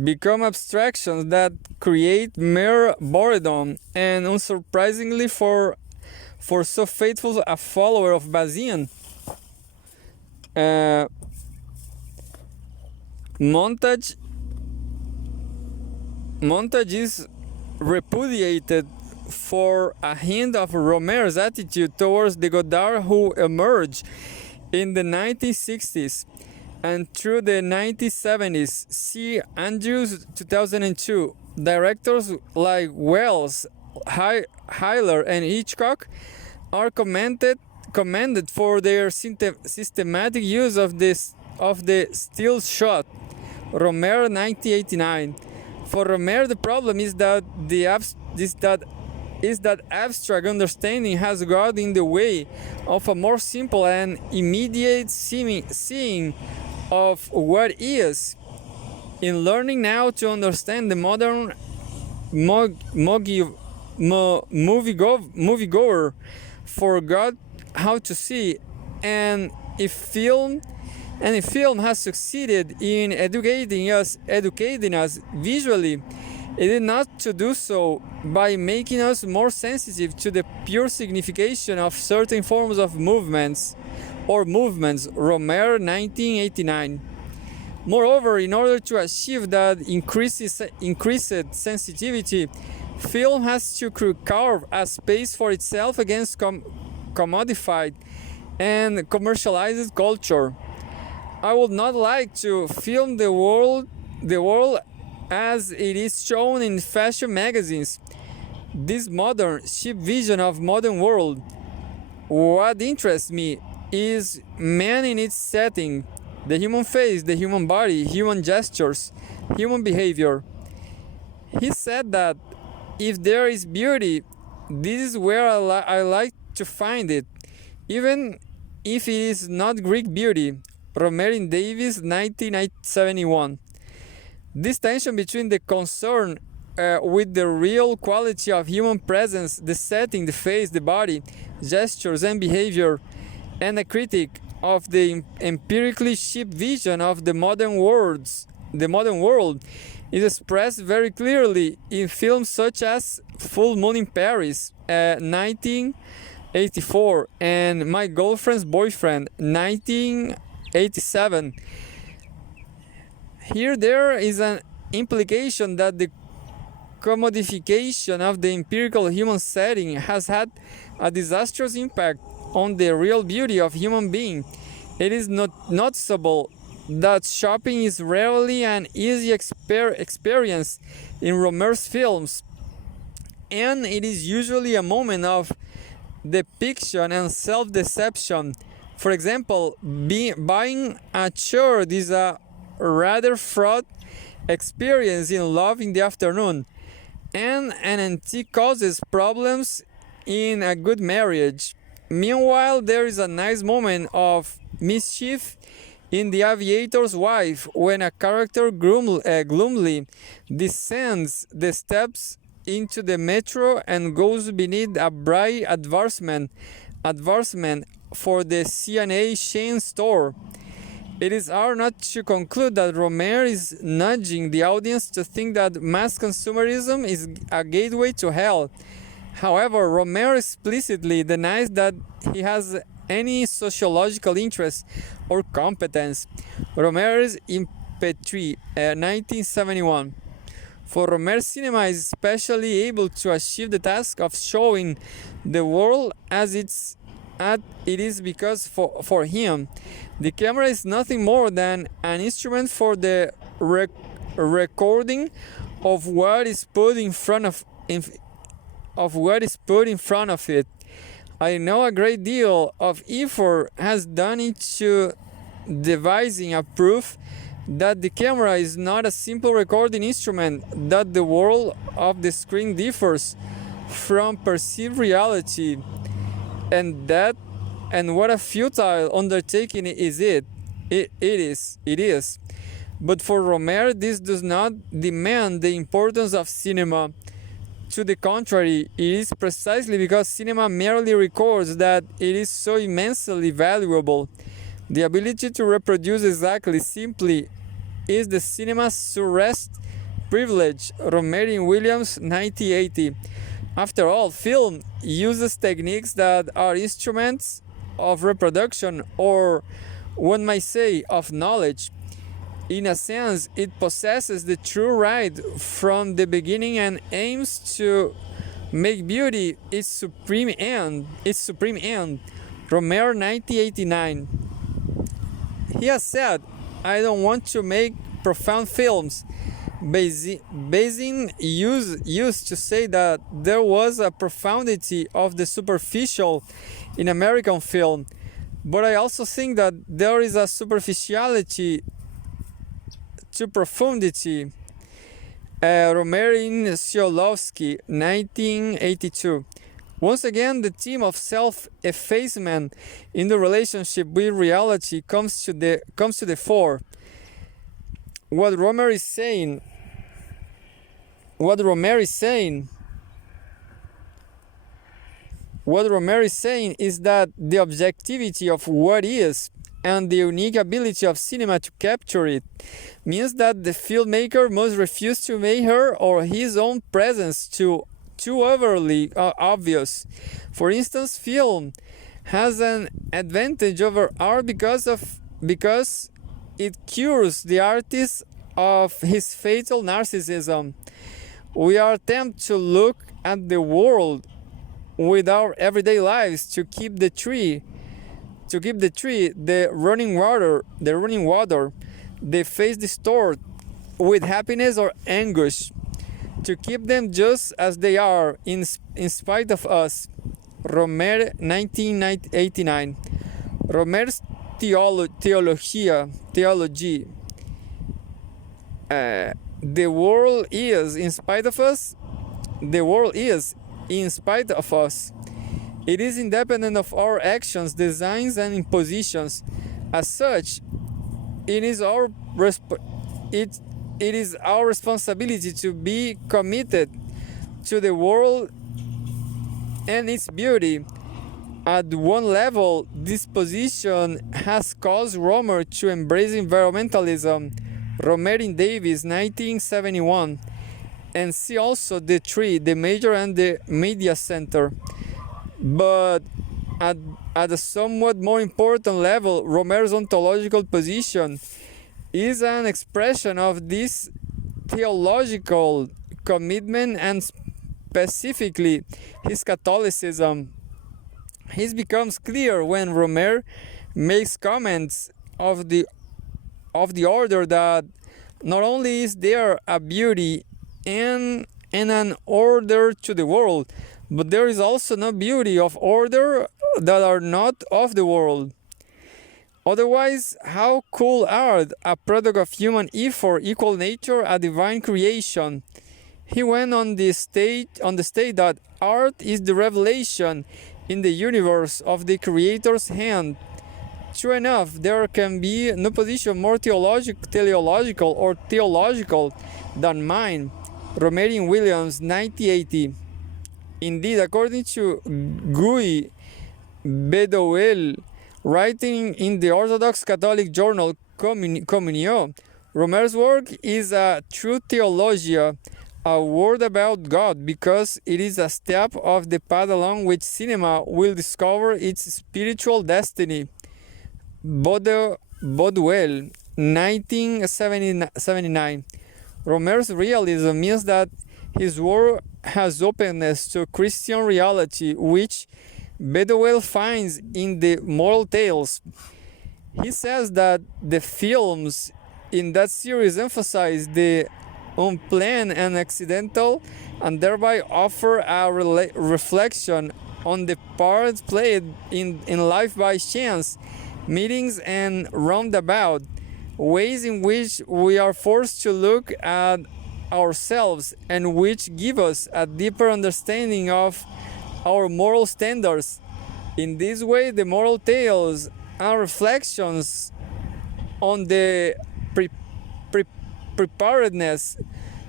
Become abstractions that create mere boredom, and unsurprisingly for so faithful a follower of Bazin, montage is repudiated for a hint of Rohmer's attitude towards the Godard who emerged in the 1960s and through the 1970s. See Andrews 2002. Directors like Wells, Hyler, and Hitchcock are commended for their systematic use of the still shot. Rohmer 1989. For Rohmer, the problem is that abstract understanding has got in the way of a more simple and immediate seeing of what is. In learning now to understand the modern moviegoer forgot how to see, and if film has succeeded in educating us visually, it is not to do so by making us more sensitive to the pure signification of certain forms of movements. Rohmer, 1989. Moreover, in order to achieve that increased sensitivity, film has to carve a space for itself against commodified and commercialized culture. I would not like to film the world as it is shown in fashion magazines. This modern, cheap vision of modern world. What interests me is man in its setting, the human face, the human body, human gestures, human behavior. He said that if there is beauty, this is where I like to find it, even if it is not Greek beauty. Rohmer in Davis, 1971. This tension between the concern with the real quality of human presence, the setting, the face, the body, gestures, and behavior, and a critic of the empirically cheap vision of the modern world is expressed very clearly in films such as Full Moon in Paris, 1984, and My Girlfriend's Boyfriend, 1987. Here there is an implication that the commodification of the empirical human setting has had a disastrous impact on the real beauty of human being. It is not noticeable that shopping is rarely an easy experience in Rohmer's films, and it is usually a moment of depiction and self-deception. For example, buying a shirt is a rather fraught experience in love in the afternoon, and an antique causes problems in a good marriage. Meanwhile, there is a nice moment of mischief in The Aviator's Wife when a character gloomily descends the steps into the metro and goes beneath a bright advertisement for the C&A chain store. It is hard not to conclude that Rohmer is nudging the audience to think that mass consumerism is a gateway to hell. However, Rohmer explicitly denies that he has any sociological interest or competence. Rohmer's Impetri, 1971. For Rohmer, cinema is especially able to achieve the task of showing the world as it is because for him, the camera is nothing more than an instrument for the recording of what is put in front of it. I know a great deal of effort has done into devising a proof that the camera is not a simple recording instrument, that the world of the screen differs from perceived reality, and what a futile undertaking is it. It is. But for Rohmer, this does not demand the importance of cinema. To the contrary, it is precisely because cinema merely records that it is so immensely valuable. The ability to reproduce exactly, simply, is the cinema's surest privilege. Rohmer in Williams, 1980. After all, film uses techniques that are instruments of reproduction, or one might say of knowledge. In a sense, it possesses the true right from the beginning and aims to make beauty its supreme end. Rohmer, 1989. He has said, "I don't want to make profound films." Bazin used to say that there was a profundity of the superficial in American film, but I also think that there is a superficiality to profundity. Rohmer in Siolovsky, 1982. Once again, the theme of self-effacement in the relationship with reality comes to the fore. What Rohmer is saying What Rohmer is saying is that the objectivity of what is and the unique ability of cinema to capture it means that the filmmaker must refuse to make her or his own presence too overly obvious. For instance, film has an advantage over art because it cures the artist of his fatal narcissism. We are tempted to look at the world with our everyday lives to keep the tree, the running water, the face distorted with happiness or anguish, to keep them just as they are in spite of us. Rohmer, 1989. Rohmer's Theology. The world is in spite of us. The world is in spite of us. It is independent of our actions, designs, and impositions. As such, it is our responsibility to be committed to the world and its beauty. At one level, this position has caused Rohmer to embrace environmentalism. Rohmer in Davis, 1971. And see also the tree, the major and the media center. But at a somewhat more important level, Rohmer's ontological position is an expression of this theological commitment and specifically his Catholicism. This becomes clear when Rohmer makes comments of the order that not only is there a beauty and an order to the world, but there is also no beauty of order that are not of the world. Otherwise, how could art, a product of human effort, equal nature, a divine creation? He went on the state that art is the revelation in the universe of the Creator's hand. True enough, there can be no position more teleological or theological than mine. Rohmer Williams, 1980. Indeed, according to Guy Bedouel, writing in the Orthodox Catholic journal Communio, Rohmer's work is a true theologia, a word about God, because it is a step of the path along which cinema will discover its spiritual destiny. Bedouel, 1979. Rohmer's realism means that his work has openness to Christian reality, which Bedouel finds in the moral tales. He says that the films in that series emphasize the unplanned and accidental, and thereby offer a reflection on the part played in life by chance, meetings, and roundabout ways in which we are forced to look at ourselves, and which give us a deeper understanding of our moral standards. In this way, the moral tales are reflections on the preparedness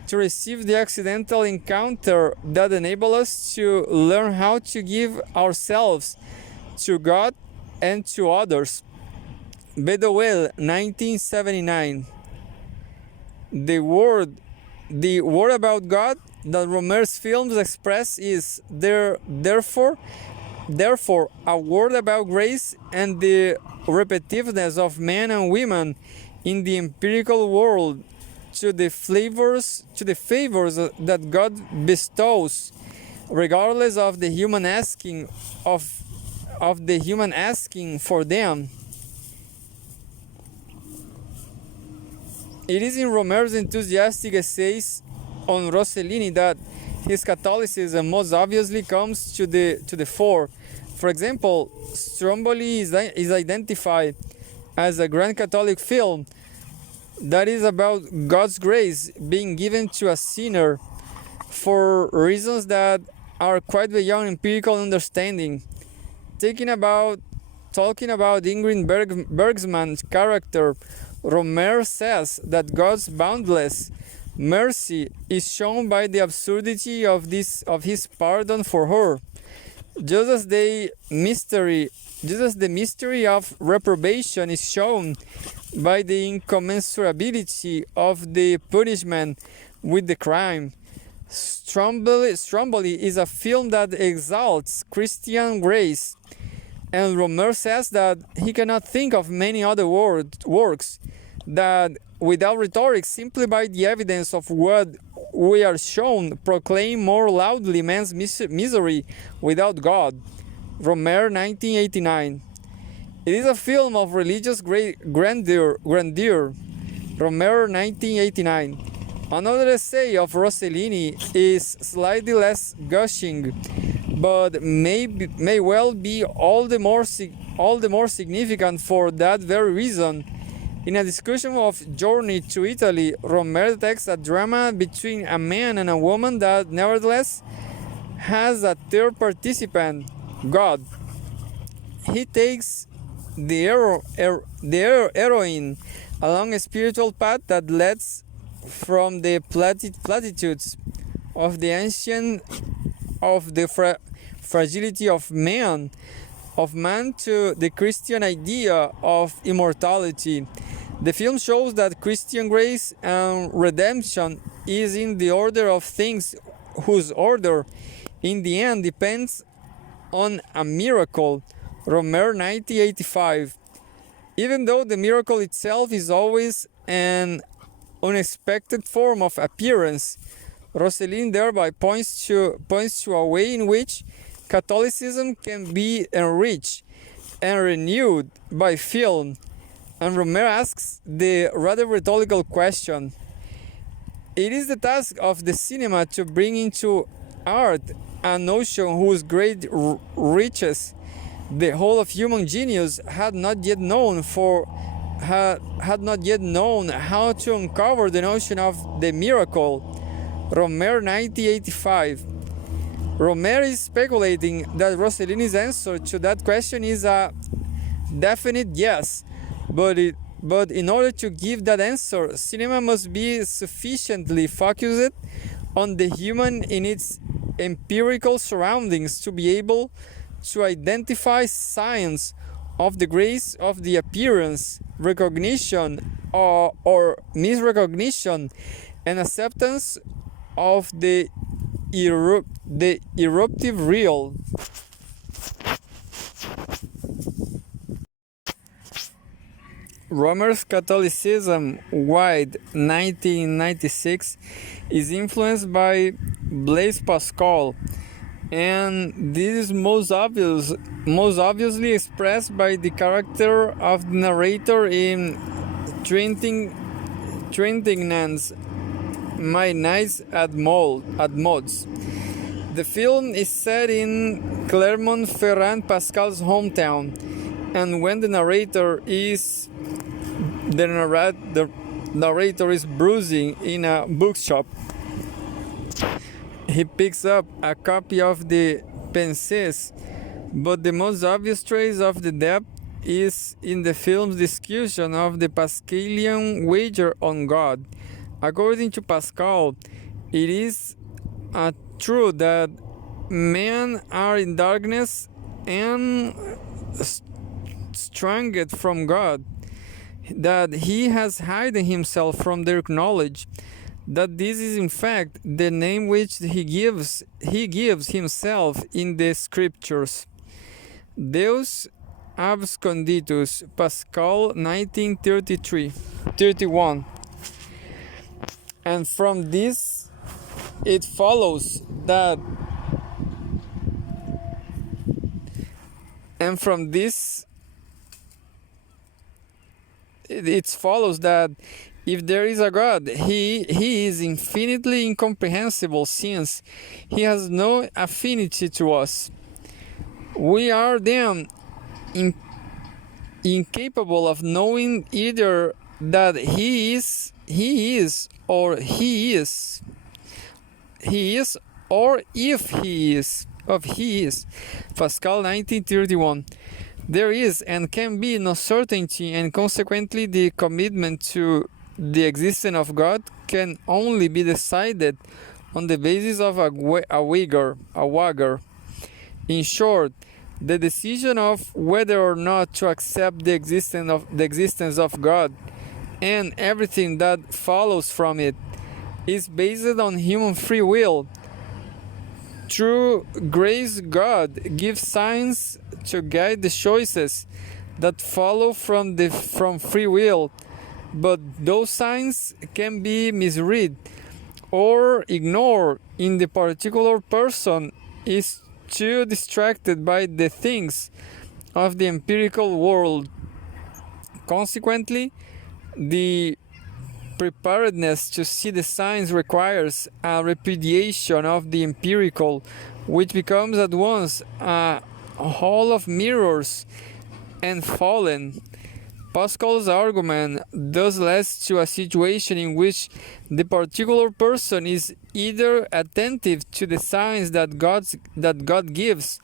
to receive the accidental encounter that enable us to learn how to give ourselves to God and to others. Bedouel, 1979. The word about God that Rohmer's films express is therefore a word about grace and the repetitiveness of men and women in the empirical world, to the favors that God bestows, regardless of the human asking for them. It is in Rohmer's enthusiastic essays on Rossellini that his Catholicism most obviously comes to the fore. For example, Stromboli is identified as a grand Catholic film that is about God's grace being given to a sinner for reasons that are quite beyond empirical understanding. Talking about Ingrid Bergman's character, Rohmer says that God's boundless mercy is shown by the absurdity of his pardon for her. Just as the mystery of reprobation is shown by the incommensurability of the punishment with the crime, Stromboli is a film that exalts Christian grace, and Rohmer says that he cannot think of many other works that, without rhetoric, simply by the evidence of what we are shown, proclaim more loudly man's misery without God. Rohmer, 1989. It is a film of religious grandeur. Rohmer, 1989. Another essay of Rossellini is slightly less gushing, but may well be all the more significant for that very reason. In a discussion of Journey to Italy, Rohmer detects a drama between a man and a woman that nevertheless has a third participant, God. He takes the heroine along a spiritual path that leads from the platitudes of the ancient of the fragility of man to the Christian idea of immortality. The film shows that Christian grace and redemption is in the order of things whose order in the end depends on a miracle. Rohmer, 1985. Even though the miracle itself is always an unexpected form of appearance, Rossellini thereby points to a way in which Catholicism can be enriched and renewed by film. And Rohmer asks the rather rhetorical question: it is the task of the cinema to bring into art a notion whose great riches the whole of human genius had not yet known how to uncover the notion of the miracle. Rohmer, 1985. Rohmer is speculating that Rossellini's answer to that question is a definite yes, but in order to give that answer, cinema must be sufficiently focused on the human in its empirical surroundings to be able to identify signs of the grace of the appearance, recognition or misrecognition, and acceptance of the eruptive real. Rohmer's Catholicism, Wide, 1996, is influenced by Blaise Pascal, and this is most obviously expressed by the character of the narrator in Trintignant's My Nights at Maud's. The film is set in Clermont-Ferrand, Pascal's hometown, and when the narrator is bruising in a bookshop, he picks up a copy of the Pensées, but the most obvious trace of the depth is in the film's discussion of the Pascalian wager on God. According to Pascal, it is true that men are in darkness and estranged from God, that he has hidden himself from their knowledge, that this is in fact the name which he gives himself in the scriptures. Deus absconditus, Pascal, 1931. And from this it follows that if there is a God, he is infinitely incomprehensible, since he has no affinity to us. We are then incapable of knowing either that he is, or if he is. Pascal, 1931. There is and can be no certainty, and consequently the commitment to the existence of God can only be decided on the basis of a wager. In short, the decision of whether or not to accept the existence of God and everything that follows from it is based on human free will. Through grace, God gives signs to guide the choices that follow from free will, but those signs can be misread or ignored in the particular person is too distracted by the things of the empirical world. Consequently, the preparedness to see the signs requires a repudiation of the empirical, which becomes at once a hall of mirrors and fallen. Pascal's argument thus leads to a situation in which the particular person is either attentive to the signs that God gives,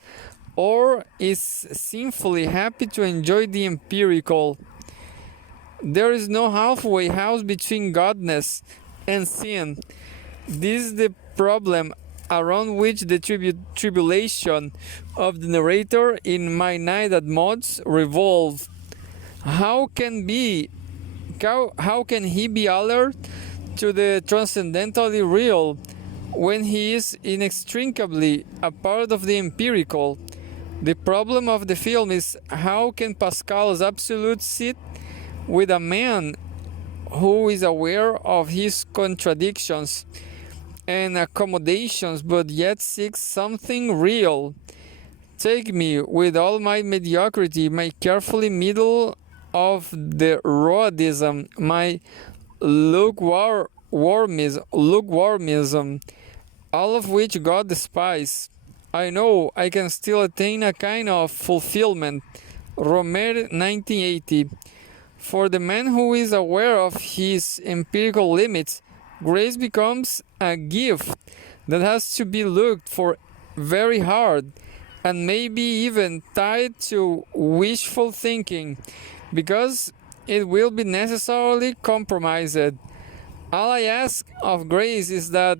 or is sinfully happy to enjoy the empirical. There is no halfway house between godness and sin. This is the problem around which the tribulation of the narrator in My Night at Mods revolve. How can he be alert to the transcendentally real when he is inextricably a part of the empirical? The problem of the film is how can Pascal's absolute sit with a man who is aware of his contradictions and accommodations but yet seeks something real. Take me, with all my mediocrity, my carefully middle of the Rhodism, my lukewarmism, all of which God despises. I know I can still attain a kind of fulfillment. Rohmer, 1980. For the man who is aware of his empirical limits, grace becomes a gift that has to be looked for very hard, and maybe even tied to wishful thinking, because it will be necessarily compromised. All I ask of grace is that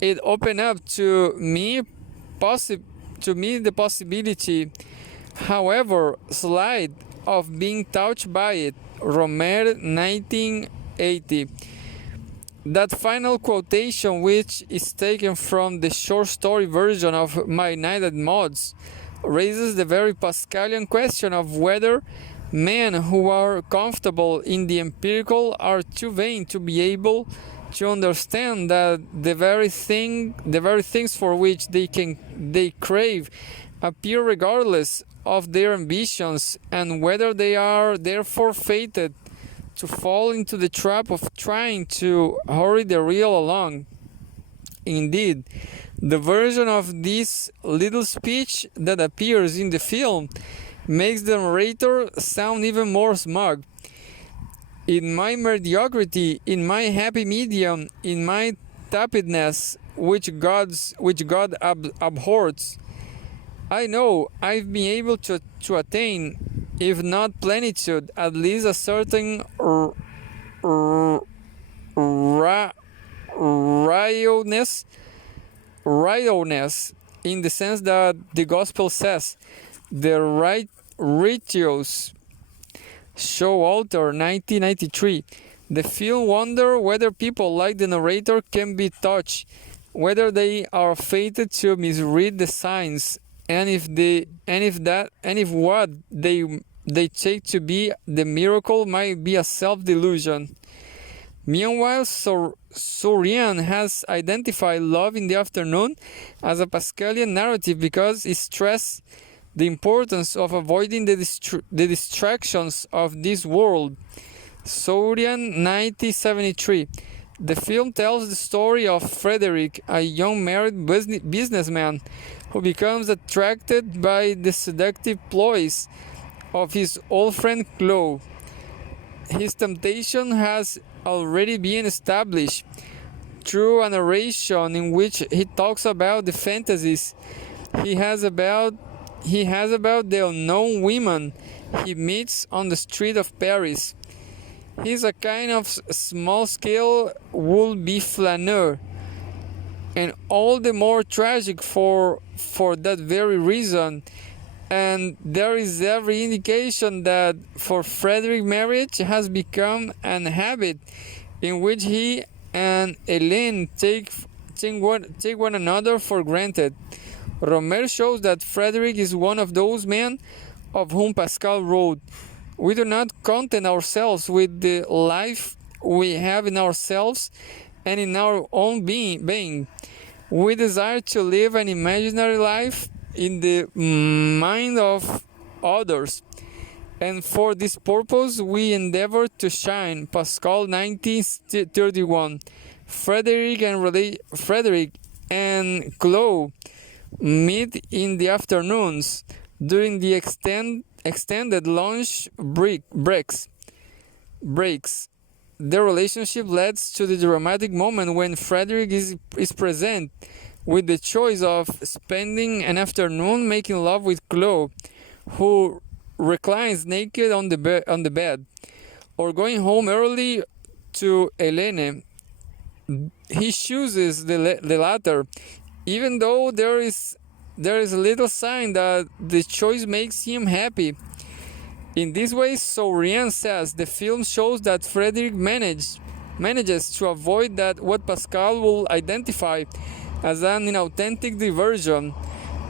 it open up to me the possibility, however slight, of being touched by it. Rohmer, 1980. That final quotation, which is taken from the short story version of My Night at Mods, raises the very Pascalian question of whether men who are comfortable in the empirical are too vain to be able to understand that the very things for which they crave appear regardless of their ambitions, and whether they are therefore fated to fall into the trap of trying to hurry the real along. Indeed, the version of this little speech that appears in the film makes the narrator sound even more smug. In my mediocrity, in my happy medium, in my tepidness, which God abhors, I know I've been able to attain, if not plenitude, at least a certain rightness, in the sense that the gospel says, the rituals show altar, 1993. The film wonder whether people like the narrator can be touched, whether they are fated to misread the signs, and if what they take to be the miracle might be a self-delusion. Meanwhile, Sorian has identified Love in the Afternoon as a Pascalian narrative because it stresses the importance of avoiding the distractions of this world. Sorian, 1973. The film tells the story of Frederick, a young married businessman who becomes attracted by the seductive ploys of his old friend Chloe. His temptation has already been established through a narration in which he talks about the fantasies he has about the unknown women he meets on the street of Paris. He's a kind of small-scale would-be flaneur. and all the more tragic for that very reason. And there is every indication that for Frederick, marriage has become an habit in which he and Helene take one another for granted. Rohmer shows that Frederick is one of those men of whom Pascal wrote, "We do not content ourselves with the life we have in ourselves and in our own being. We desire to live an imaginary life in the mind of others, and for this purpose we endeavor to shine." Pascal 1931. Frederick and Chloe meet in the afternoons during the extended lunch breaks. Their relationship leads to the dramatic moment when Frederick is present with the choice of spending an afternoon making love with Chloe, who reclines naked on the bed, or going home early to Helene. He chooses the latter, even though there is little sign that the choice makes him happy. In this way, so Rian says, the film shows that Frederick manages to avoid that what Pascal will identify as an inauthentic diversion,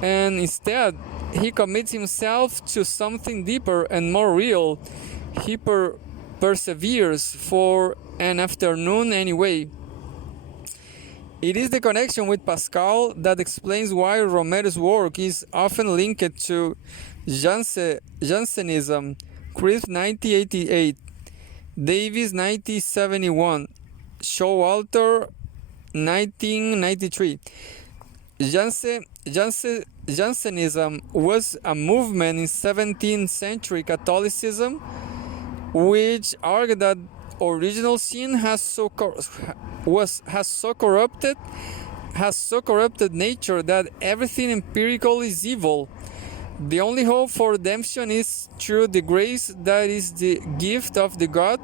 and instead he commits himself to something deeper and more real. He perseveres for an afternoon anyway. It is the connection with Pascal that explains why Rohmer's work is often linked to Jansenism. Chris 1988, Davis 1971, Showalter 1993. Jansenism was a movement in 17th century Catholicism which argued that original sin has so corrupted nature that everything empirical is evil. The only hope for redemption is through the grace that is the gift of the God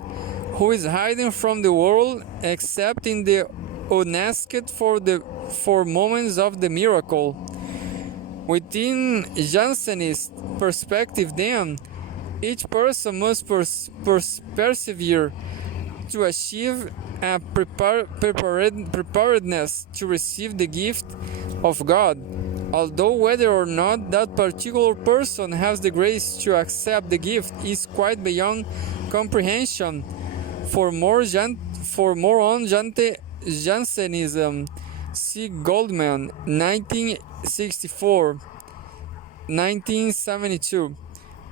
who is hidden from the world, except in the unasked for moments of the miracle. Within Jansenist perspective, then, each person must persevere to achieve a preparedness to receive the gift of God, although whether or not that particular person has the grace to accept the gift is quite beyond comprehension. For more on Jansenism, see Goldman, 1964, 1972.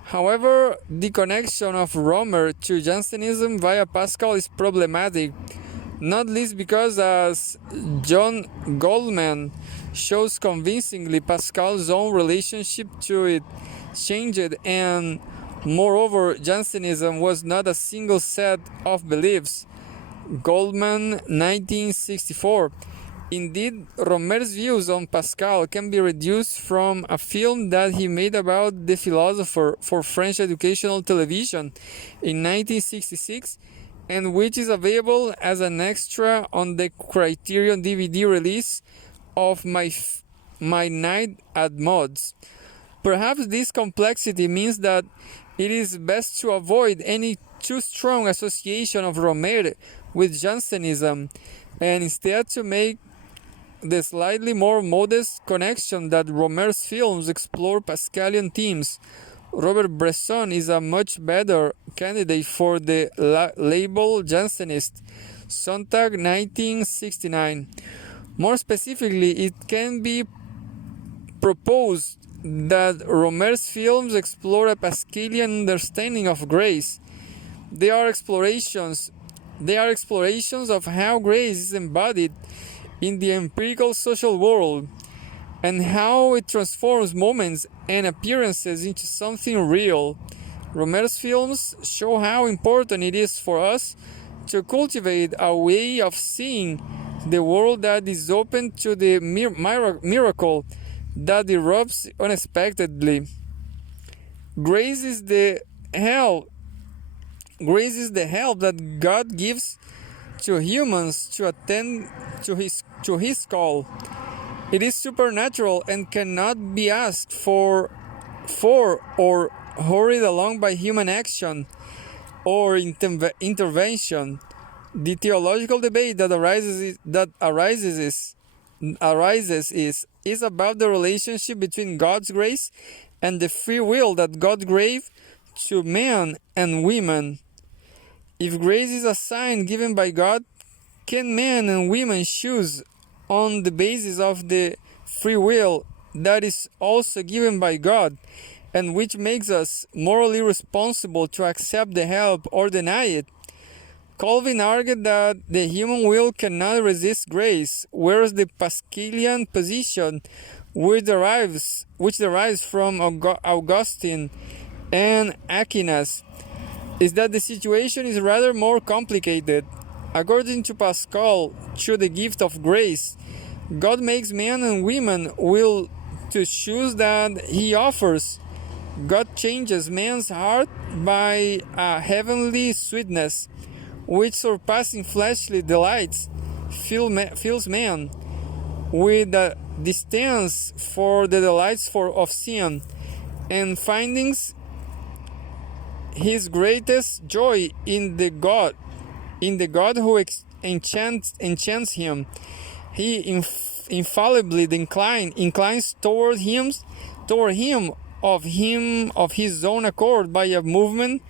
However, the connection of Rohmer to Jansenism via Pascal is problematic, not least because, as John Goldman shows convincingly, Pascal's own relationship to it changed, and moreover, Jansenism was not a single set of beliefs. Goldman, 1964. Indeed, Rohmer's views on Pascal can be reduced from a film that he made about the philosopher for French educational television in 1966, and which is available as an extra on the Criterion DVD release of My Night at Mods. Perhaps this complexity means that it is best to avoid any too strong association of Rohmer with Jansenism, and instead to make the slightly more modest connection that Rohmer's films explore Pascalian themes. Robert Bresson is a much better candidate for the label Jansenist. Sontag, 1969. More specifically, it can be proposed that Rohmer's films explore a Pascalian understanding of grace. They are explorations of how grace is embodied in the empirical social world, and how it transforms moments and appearances into something real. Rohmer's films show how important it is for us to cultivate a way of seeing the world that is open to the miracle that erupts unexpectedly. Grace is the help that God gives to humans to attend to His to his call. It is supernatural and cannot be asked for or hurried along by human action or intervention. The theological debate that arises is about the relationship between God's grace and the free will that God gave to men and women. If grace is a sign given by God, can men and women choose on the basis of the free will that is also given by God, and which makes us morally responsible to accept the help or deny it? Calvin argued that the human will cannot resist grace, whereas the Pascalian position, which derives from Augustine and Aquinas, is that the situation is rather more complicated. According to Pascal, through the gift of grace, God makes men and women will to choose that He offers. God changes man's heart by a heavenly sweetness, which surpassing fleshly delights fills man with a distance for the delights of sin, and findings his greatest joy in the God who enchants him. He infallibly inclines toward him of his own accord by a movement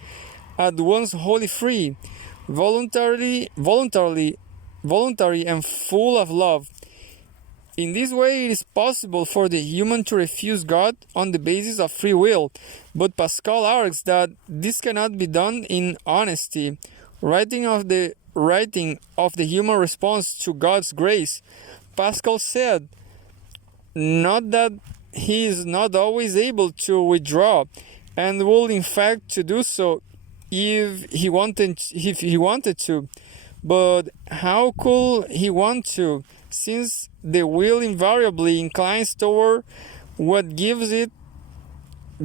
at once wholly free, voluntary and full of love. In this way, it is possible for the human to refuse God on the basis of free will, but Pascal argues that this cannot be done in honesty. Writing of the human response to God's grace, Pascal said, not that he is not always able to withdraw, and will in fact to do so if he wanted to, but how could he want to, since the will invariably inclines toward what gives it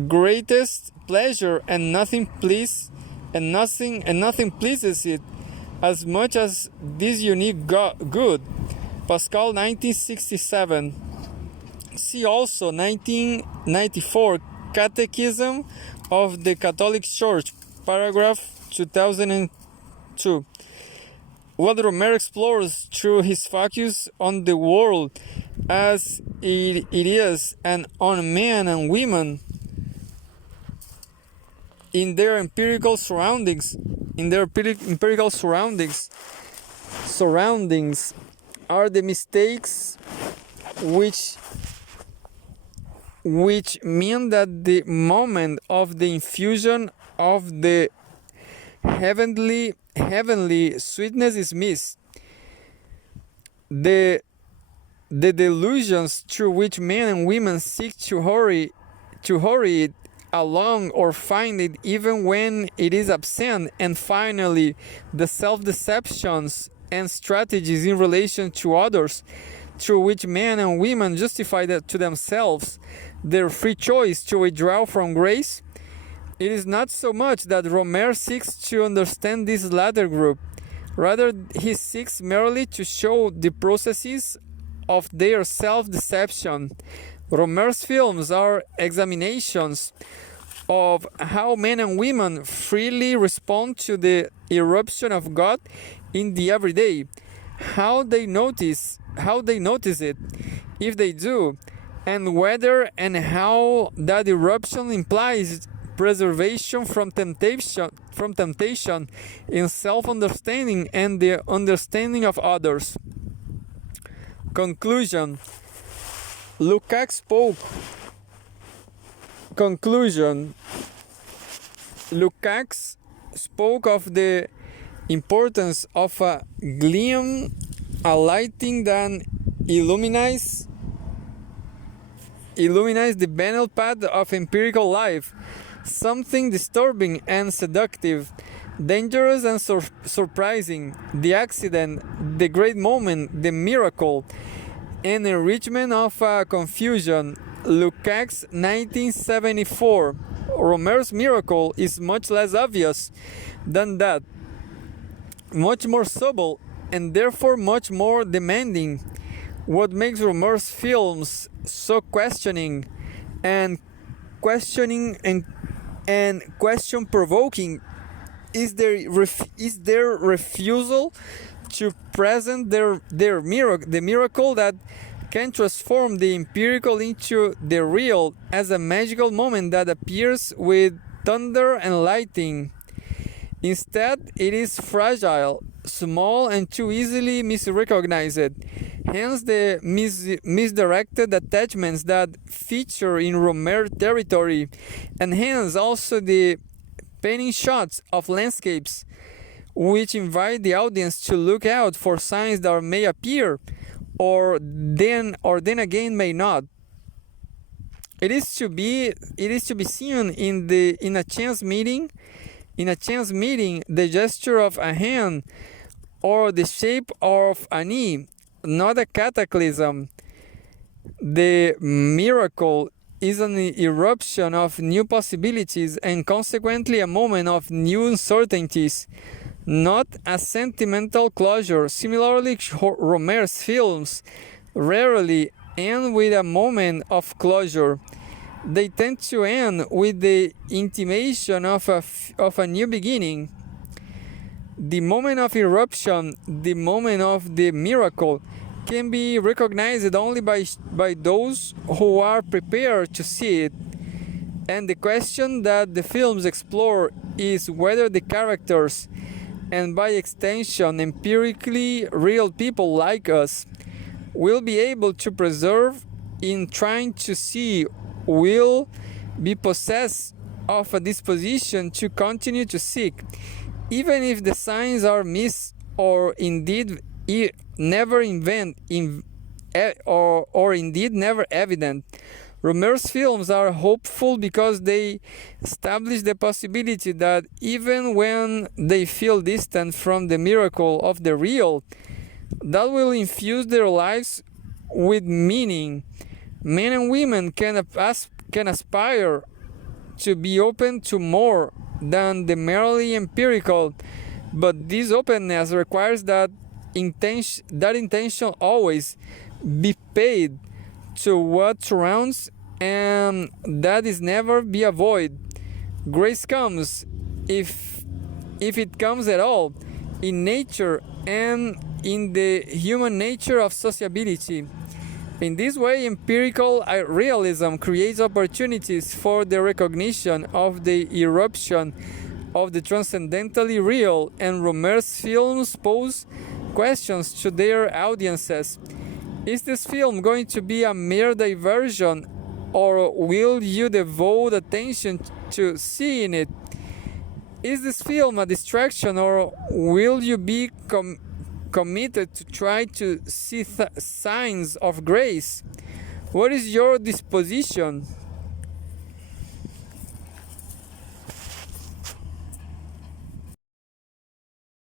greatest pleasure, and nothing pleases it as much as this unique good. Pascal, 1967. See also 1994 Catechism of the Catholic Church, paragraph 2002. What Rohmer explores through his focus on the world as it is, and on men and women in their empirical surroundings. Surroundings are the mistakes which mean that the moment of the infusion of the heavenly sweetness is missed. The delusions through which men and women seek to hurry it along or find it even when it is absent, and finally the self-deceptions and strategies in relation to others through which men and women justify to themselves their free choice to withdraw from grace. It is not so much that Rohmer seeks to understand this latter group. Rather, he seeks merely to show the processes of their self-deception. Rohmer's films are examinations of how men and women freely respond to the irruption of God in the everyday, how they notice it, if they do, and whether and how that eruption implies preservation from temptation in self-understanding and the understanding of others. Conclusion. Lukács spoke of the importance of a gleam, a lighting that illumines the banal path of empirical life, something disturbing and seductive, dangerous and surprising, the accident, the great moment, the miracle, and enrichment of confusion. Lukács, 1974. Rohmer's miracle is much less obvious than that, much more subtle, and therefore much more demanding. What makes Rohmer's films so and questioning and question provoking is their refusal to present the miracle that can transform the empirical into the real as a magical moment that appears with thunder and lightning. Instead, it is fragile, small, and too easily misrecognized. Hence, the misdirected attachments that feature in Rohmer territory, and hence also the panning shots of landscapes, which invite the audience to look out for signs that may appear, or then again may not. It is to be seen in a chance meeting. In a chance meeting, the gesture of a hand or the shape of a knee, not a cataclysm. The miracle is an eruption of new possibilities and consequently a moment of new uncertainties, not a sentimental closure. Similarly, Rohmer's films rarely end with a moment of closure. They tend to end with the intimation of a new beginning. The moment of eruption, the moment of the miracle, can be recognized only by those who are prepared to see it. And the question that the films explore is whether the characters, and by extension empirically real people like us, will be able to preserve in trying to see, will be possessed of a disposition to continue to seek, even if the signs are missed or indeed never never evident. Rohmer's films are hopeful because they establish the possibility that even when they feel distant from the miracle of the real, that will infuse their lives with meaning. Men and women can aspire to be open to more than the merely empirical, but this openness requires that intention always be paid to what surrounds, and that is never be avoided. Grace comes, if it comes at all, in nature and in the human nature of sociability. In this way, empirical realism creates opportunities for the recognition of the eruption of the transcendentally real, and Rohmer's films pose questions to their audiences. Is this film going to be a mere diversion, or will you devote attention to seeing it? Is this film a distraction, or will you be committed to try to see signs of grace? What is your disposition?